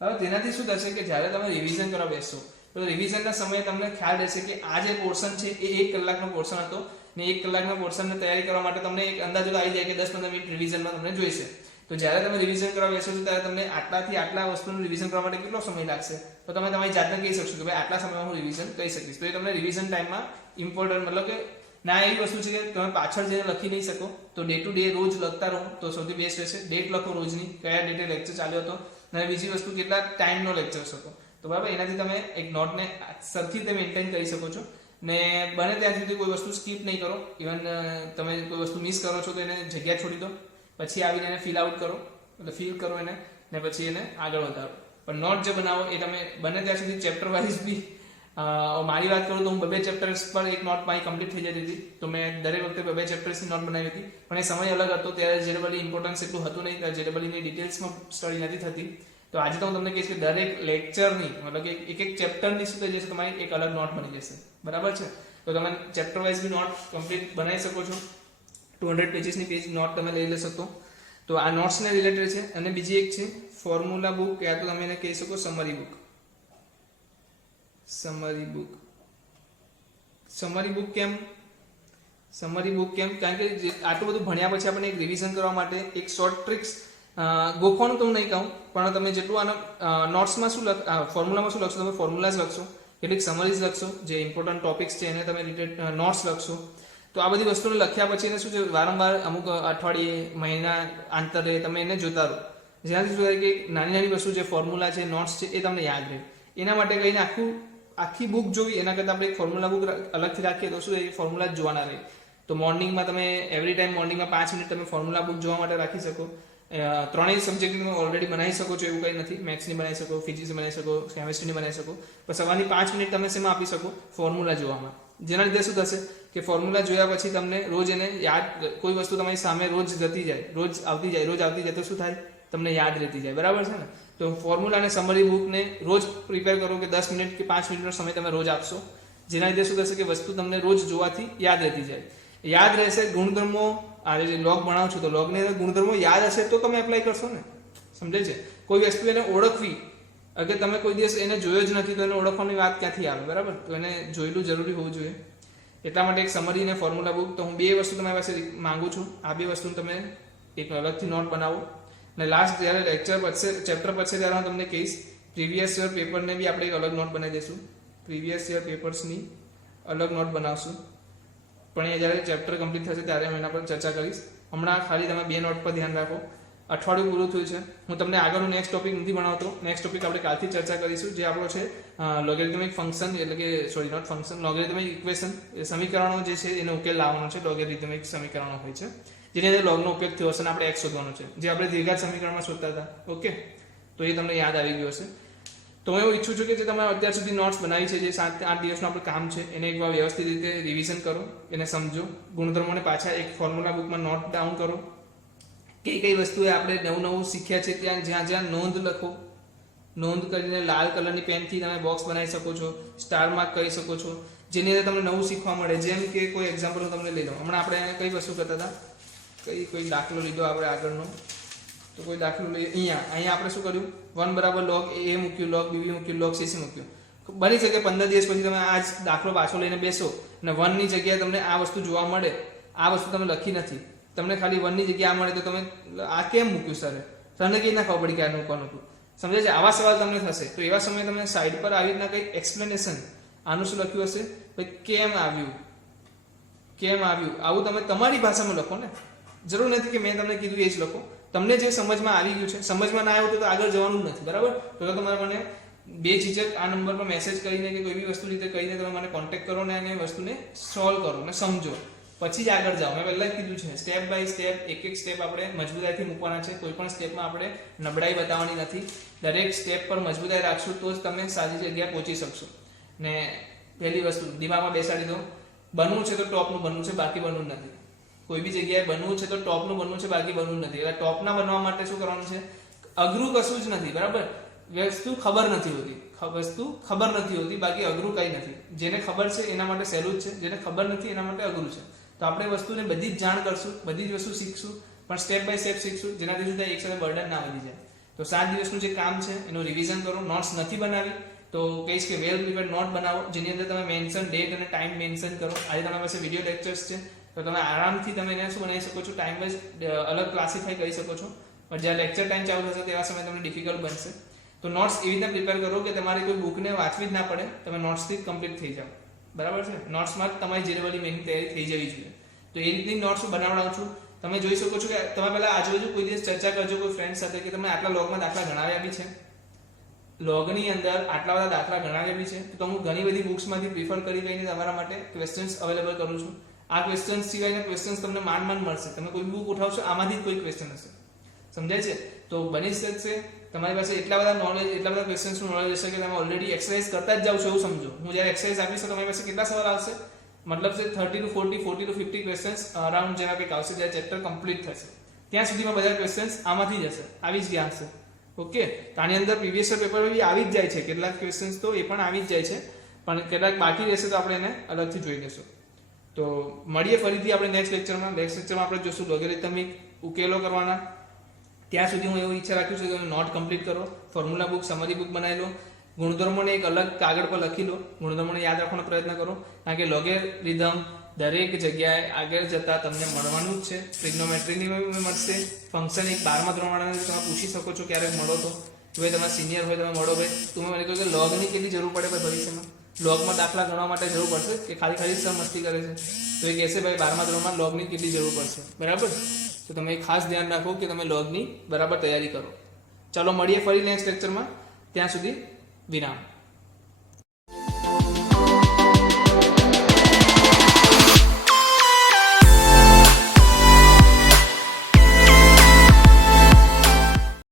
હવે તેનાથી શું થશે કે જ્યારે તમે રિવિઝન કરવા બેસશો તો રિવિઝનના સમયે તમને ખ્યાલ રહેશે કે આ જે પોર્શન છે એ 1 કલાકનો પોર્શન હતો ને 1 કલાકના પોર્શનની તૈયારી કરવા માટે તમને એક અંદાજો આવી જાય કે 10-15 મિનિટ રિવિઝનમાં તમને જોઈશે. તો જ્યારે તમે રિવિઝન કરવા બેસો છો ત્યારે તમને આટલાથી આટલા વસ્તુનું રિવિઝન કરવા માટે કેટલો સમય લાગશે તો તમે તમારી જાતને કહી શકશો કે ભાઈ આટલા સમયમાં હું રિવિઝન કરી શકીશ. તો એ તમને રિવિઝન ટાઈમમાં ઇમ્પોર્ટન્ટ, મતલબ કે ના એવી વસ્તુ છે કે તમે પાછળ જઈને લખી નહીં શકો. તો ડે ટુ ડે રોજ લખતા રહો તો સૌથી બેસ્ટ રહેશે. ડેટ લખો રોજની, કયા ડેટે લેક્ચર ચાલ્યો હતો, અને બીજી વસ્તુ કેટલા ટાઈમનો લેક્ચર હતો. તો બરાબર, એનાથી તમે એક નોટને સરખી રીતે મેન્ટેન કરી શકો છો. ને બને ત્યાં સુધી કોઈ વસ્તુ સ્કીપ નહીં કરો. ઇવન તમે કોઈ વસ્તુ મિસ કરો છો તો એને જગ્યા છોડી દો, પછી આવીને એને ફિલ આઉટ કરો, એટલે ફિલ કરો એને, ને પછી એને આગળ વધારો. પણ નોટ જે બનાવો એ તમે બને ત્યાં સુધી ચેપ્ટર વાઇઝ બી. મારી વાત કરું તો હું 2 ચેપ્ટર્સ પર એક નોટ મારી કમ્પ્લીટ થઈ જતી હતી. તો મેં દરેક વખતે 2 ચેપ્ટર્સની નોટ બનાવી હતી. પણ એ સમય અલગ હતો, ત્યારે જેડબલઈ ઇમ્પોર્ટન્સ એટલું હતું નહીં, ત્યારે જેડબલઈની ડિટેલ્સમાં સ્ટડી નથી થતી. તો આજે તો હું તમને કહીશ કે દરેક લેક્ચરની, મતલબ કે એક ચેપ્ટરની શું થઈ જશે, તમારી એક અલગ નોટ બની જશે. બરાબર છે? તો તમે ચેપ્ટર વાઇઝ બી નોટ કમ્પ્લીટ બનાવી શકો છો. 200 પેજીસની પેજ નોટ તમે લઈ લેશો તો આ નોટ્સને રિલેટેડ છે. અને બીજી એક છે ફોર્મ્યુલા બુક, યા તો તમે એને કહી શકો summary book. Summary book. Summary book કેમ? સમરી બુક કેમ? કારણ કે આટલું બધું ભણ્યા પછી આપણને એક રિવિઝન કરવા માટે એક શોર્ટ ટ્રિક્સ ગોખવાનું તો હું નહીં કહું, પણ તમે જેટલું આનો નોટ્સમાં શું ફોર્મ્યુલામાં શું લખશો, તમે ફોર્મ્યુલાઝ લખશો, કેટલીક સમરીઝ લખશો, જે ઇમ્પોર્ટન્ટ ટોપિક્સ છે એને તમે રિલેટેડ નોટ્સ લખશો. તો આ બધી વસ્તુને લખ્યા પછી એને શું છે, વારંવાર અમુક અઠવાડિયે, મહિના આંતરે તમે એને જોતા રહો, જેનાથી શું થાય કે નાની નાની વસ્તુ જે ફોર્મ્યુલા છે, નોટ્સ છે, એ તમને યાદ રહે. એના માટે કહીને આખી બુક જોવી એના કરતાં આપણે એક ફોર્મ્યુલા બુક અલગથી રાખીએ તો શું એ ફોર્મ્યુલા જ જોવાના રહે. તો મોર્નિંગમાં તમે એવરી ટાઈમ મોર્નિંગમાં 5 મિનિટ તમે ફોર્મ્યુલા બુક જોવા માટે રાખી શકો. ત્રણેય સબ્જેક્ટની તમે ઓલરેડી બનાવી શકો છો, એવું કંઈ નથી. મેથ્સની બનાવી શકો, ફિઝિક્સની બનાવી શકો, કેમિસ્ટ્રીની બનાવી શકો. પણ સવારની 5 મિનિટ તમે શેમાં આપી શકો? ફોર્મ્યુલા જોવામાં. જેના લીધે શું થશે કે ફોર્મ્યુલા જોયા પછી તમને રોજ એને યાદ, કોઈ વસ્તુ તમારી સામે રોજ જતી જાય, રોજ આવતી જાય તો શું થાય? તમને યાદ રહેતી જાય. બરાબર છે ને? તો ફોર્મ્યુલા અને સમરી બુકને રોજ પ્રિપેર કરો કે 10 મિનિટ કે 5 મિનિટનો સમય તમે રોજ આપશો. જેના લીધે શું થશે કે વસ્તુ તમને રોજ જોવાથી યાદ રહેતી જાય. યાદ રહેશે. ગુણધર્મો, આ જે લોગ ભણાવો છો તો લોગને ગુણધર્મો યાદ હશે તો તમે એપ્લાય કરશો ને. સમજે છે? કોઈ વસ્તુ એને ઓળખવી, અગર તમે કોઈ દિવસ એને જોયો જ નથી તો એને ઓળખવાની વાત ક્યાંથી આવે? બરાબર? તો એને જોયેલું જરૂરી હોવું જોઈએ. એટલા માટે એક સમરી અને ફોર્મ્યુલા બુક, તો હું 2 વસ્તુ તમારી પાસે માંગુ છું. આ 2 વસ્તુ તમે એક અલગથી નોટ બનાવો. અને લાસ્ટ જ્યારે લેક્ચર પતશે, ચેપ્ટર પતશે ત્યારે હું તમને કહીશ પ્રીવિયસ યર પેપરને બી આપણે એક અલગ નોટ બનાવી દઈશું. પ્રીવિયસ યર પેપર્સની અલગ નોટ બનાવશું. પણ એ જ્યારે ચેપ્ટર કમ્પ્લીટ થશે ત્યારે હું એના પર ચર્ચા કરીશ. હમણાં ખાલી તમે 2 નોટ પર ધ્યાન રાખો. અઠવાડિયું પૂરું થયું છે. હું તમને આગળનું નેક્સ્ટ ટોપિક નથી ભણાવતો. નેક્સ્ટ ટોપિક આપણે કાલથી ચર્ચા કરીશું, જે આપણો છે લોગેરિથમિક ફંક્શન, એટલે કે sorry not function, logarithmic equation, સમીકરણો જે છે એને ઉકેલ લાવવાનો છે. લોગેરિથમિક સમીકરણો હોય છે જેની અંદર લોગનો ઉપયોગ થયો હશે અને આપણે x શોધવાનો છે, જે આપણે દ્વિઘાત સમીકરણમાં શોધતા હતા. ઓકે, તો એ તમને યાદ આવી ગયું હશે. તો હું એવું ઈચ્છું છું કે જે તમે અત્યાર સુધી નોટ્સ બનાવી છે, જે 7 થી 8 દિવસનું આપણું કામ છે, એને એકવાર વ્યવસ્થિત રીતે રિવિઝન કરો, એને સમજો. ગુણધર્મોને પાછા એક ફોર્મ્યુલા બુકમાં નોટ ડાઉન કરો. કઈ વસ્તુએ આપણે નવું શીખ્યા છે ત્યાં જ્યાં નોંધ લખો. નોંધ કરીને લાલ કલરની પેનથી તમે બોક્સ બનાવી શકો છો, સ્ટાર માર્ક કરી શકો છો, જેની અંદર તમને નવું શીખવા મળે. જેમ કે કોઈ એક્ઝામ્પલ હું તમને લઈ લઉં. હમણાં આપણે કઈ વસ્તુ કરતા હતા, કોઈ દાખલો લીધો આપણે આગળનો, તો કોઈ દાખલો લઈએ. અહીંયા આપણે શું કર્યું? 1 બરાબર log a મૂક્યું, log b મૂક્યું, log c મૂક્યું. બની શકે 15 દિવસ પછી તમે આ જ દાખલો પાછો લઈને બેસો અને 1 ની જગ્યાએ તમને આ વસ્તુ જોવા મળે. આ વસ્તુ તમે લખી નથી, તમને ખાલી 1 ની જગ્યાએ આ મળે તો તમે આ કેમ મૂક્યું સર? તમને કઈ ના ખબર પડી કે આ મૂકવાનું હતું. સમજાય છે? આવા સવાલ તમને થશે તો એવા સમયે તમે સાઈડ પર આવી રીતના કંઈક એક્સપ્લેનેશન, આનું શું લખ્યું હશે ભાઈ, કેમ આવ્યું, આવું તમે તમારી ભાષામાં લખો ને. જરૂર નથી કે મેં તમને કીધું એ જ લખો. તમને જે સમજમાં આવી ગયું છે, સમજમાં ના આવ્યું તો આગળ જવાનું જ નથી, બરાબર? તો તમારે મને બેઝિઝક આ નંબર પર મેસેજ કરીને કે કોઈ બી વસ્તુ રીતે કરીને તમે મને કોન્ટેક્ટ કરો ને એને વસ્તુને સોલ્વ કરો ને સમજો, પછી જ આગળ જાઓ. મેં પહેલા જ કીધું છે, સ્ટેપ બાય સ્ટેપ, એક સ્ટેપ આપણે મજબૂતાઈથી મૂકવાના છે. કોઈ પણ સ્ટેપમાં આપણે નબળાઈ બતાવવાની નથી. દરેક સ્ટેપ પર મજબૂતાઈ રાખશું તો જ તમે સારી જગ્યાએ પહોંચી શકશો. ને પહેલી વસ્તુ દિમાગમાં બેસાડી દો, બનવું છે તો ટોપનું બનવું છે, બાકી બનવું નથી. કોઈ બી જગ્યાએ બનવું છે તો ટોપનું બનવું છે, બાકી બનવું નથી. એટલે ટોપના બનવા માટે શું કરવાનું છે? અઘરું કશું જ નથી, બરાબર? વસ્તુ ખબર નથી હોતી, બાકી અઘરું કંઈ નથી. જેને ખબર છે એના માટે સહેલું જ છે, જેને ખબર નથી એના માટે અઘરું છે. તો આપણે વસ્તુને બધી જ જાણ કરશું, બધી જ વસ્તુ શીખશું, પણ સ્ટેપ બાય સ્ટેપ શીખશું, જેનાથી શું થાય, એક સાથે બર્ડન ના વધી જાય. તો 7 દિવસનું જે કામ છે એનું રિવિઝન કરો. નોટ્સ નથી બનાવી તો કહીશ કે વેલ પ્રિપેર્ડ નોટ બનાવો, જેની અંદર તમે મેન્શન ડેટ અને ટાઈમ મેન્શન કરો. આજે તમારી પાસે વિડીયો લેક્ચર્સ છે તો તમે આરામથી તમે એને શું બનાવી શકો છો, ટાઈમ વાઇઝ અલગ ક્લાસિફાઈ કરી શકો છો. પણ જ્યારે લેક્ચર ટાઈમ ચાલુ થશે તેવા સમયે તમને ડિફિકલ્ટ બનશે. તો નોટ્સ એવી રીતે પ્રિપેર કરો કે તમારે કોઈ બુકને વાંચવી જ ના પડે, તમે નોટ્સથી જ કમ્પ્લીટ થઈ જાઓ, બરાબર છે? નોટ્સમાં જ તમારી જેરવલી મેઇન તૈયારી થઈ જવી જોઈએ. તો એ રીતની નોટ્સ બનાવડાવું છું. તમે જોઈ શકો છો કે તમે પહેલા આજુબાજુ કોઈ દિવસ ચર્ચા કરજો કોઈ ફ્રેન્ડ સાથે કે તમે આટલા લોગમાં દાખલા ગણાવ્યા બી છે, લોગની અંદર આટલા બધા દાખલા ગણાવ્યા બી છે, તો હું ઘણી બધી બુક્સમાંથી પ્રિફર કરી લઈને તમારા માટે ક્વેશ્ચન્સ અવેલેબલ કરું છું. આ ક્વેશ્ચન્સ સિવાયના ક્વેશ્ચન્સ તમને માંડ મળશે. તમે કોઈ બુક ઉઠાવશો આમાંથી જ કોઈ ક્વેશ્ચન હશે, સમજાય છે? તો બની શકશે તમારી પાસે એટલા બધા નોલેજ, એટલા બધા ક્વેશ્ચન્સનું નોલેજ હશે કે તમે ઓલરેડી એક્સરસાઇઝ કરતા જ જાવ છો એવું સમજો. હું જ્યારે એક્સરસાઇઝ આપીશ તો તમારી પાસે કેટલા સવાલ આવશે? મતલબ છે 30 to 40, 40 to 50 ક્વેશ્ચન્સ અરાઉન્ડ જેના કંઈક આવશે જ્યારે ચેપ્ટર કમ્પ્લીટ થશે. ત્યાં સુધીમાં બધા ક્વેશ્ચન્સ આમાંથી જ હશે, આવી જ ગયા હશે. ઓકે, તો આની અંદર પ્રીવિયસ યર પેપર બી આવી જ જાય છે, કેટલાક ક્વેશ્ચન્સ તો એ પણ આવી જ જાય છે, પણ કેટલાક બાકી રહેશે તો આપણે એને અલગથી જોઈ લઈશું. તો મળીએ ફરીથી આપણે નેક્સ્ટ લેક્ચરમાં. આપણે જોશું લોગેરિથમિક ઉકેલો કરવાના. ત્યાં સુધી હું એવું ઈચ્છા રાખ્યું છે કે નોટ કમ્પ્લીટ કરો, ફોર્મ્યુલા બુક, સમરી બુક બનાવી લો, ગુણધર્મોને એક અલગ કાગળ પર લખી લો, ગુણધર્મોને યાદ રાખવાનો પ્રયત્ન કરો. કારણ કે લોગેરિધમ દરેક જગ્યાએ આગળ જતા તમને મળવાનું જ છે. ટ્રિગ્નોમેટ્રીની મળશે, ફંક્શન એક 12મા ધોરણવાળાને તમે પૂછી શકો છો ક્યારેક મળો તો ભાઈ તમે સિનિયર હોય તમે મળો ભાઈ તમે મને કહો કે લોગની કેટલી જરૂર પડે ભાઈ ભવિષ્યમાં, લોગમાં દાખલા ગણવા માટે જરૂર પડશે કે ખાલી સર મસ્તી કરે છે? તો એ કહેશે ભાઈ 12મા ધોરણમાં લોગની કેટલી જરૂર પડશે, બરાબર? તો તમે ખાસ ધ્યાન રાખો કે તમે લોગની બરાબર તૈયારી કરો. ચાલો મળીએ ફરી નેક્સ્ટ લેક્ચરમાં. ત્યાં સુધી વિરામ.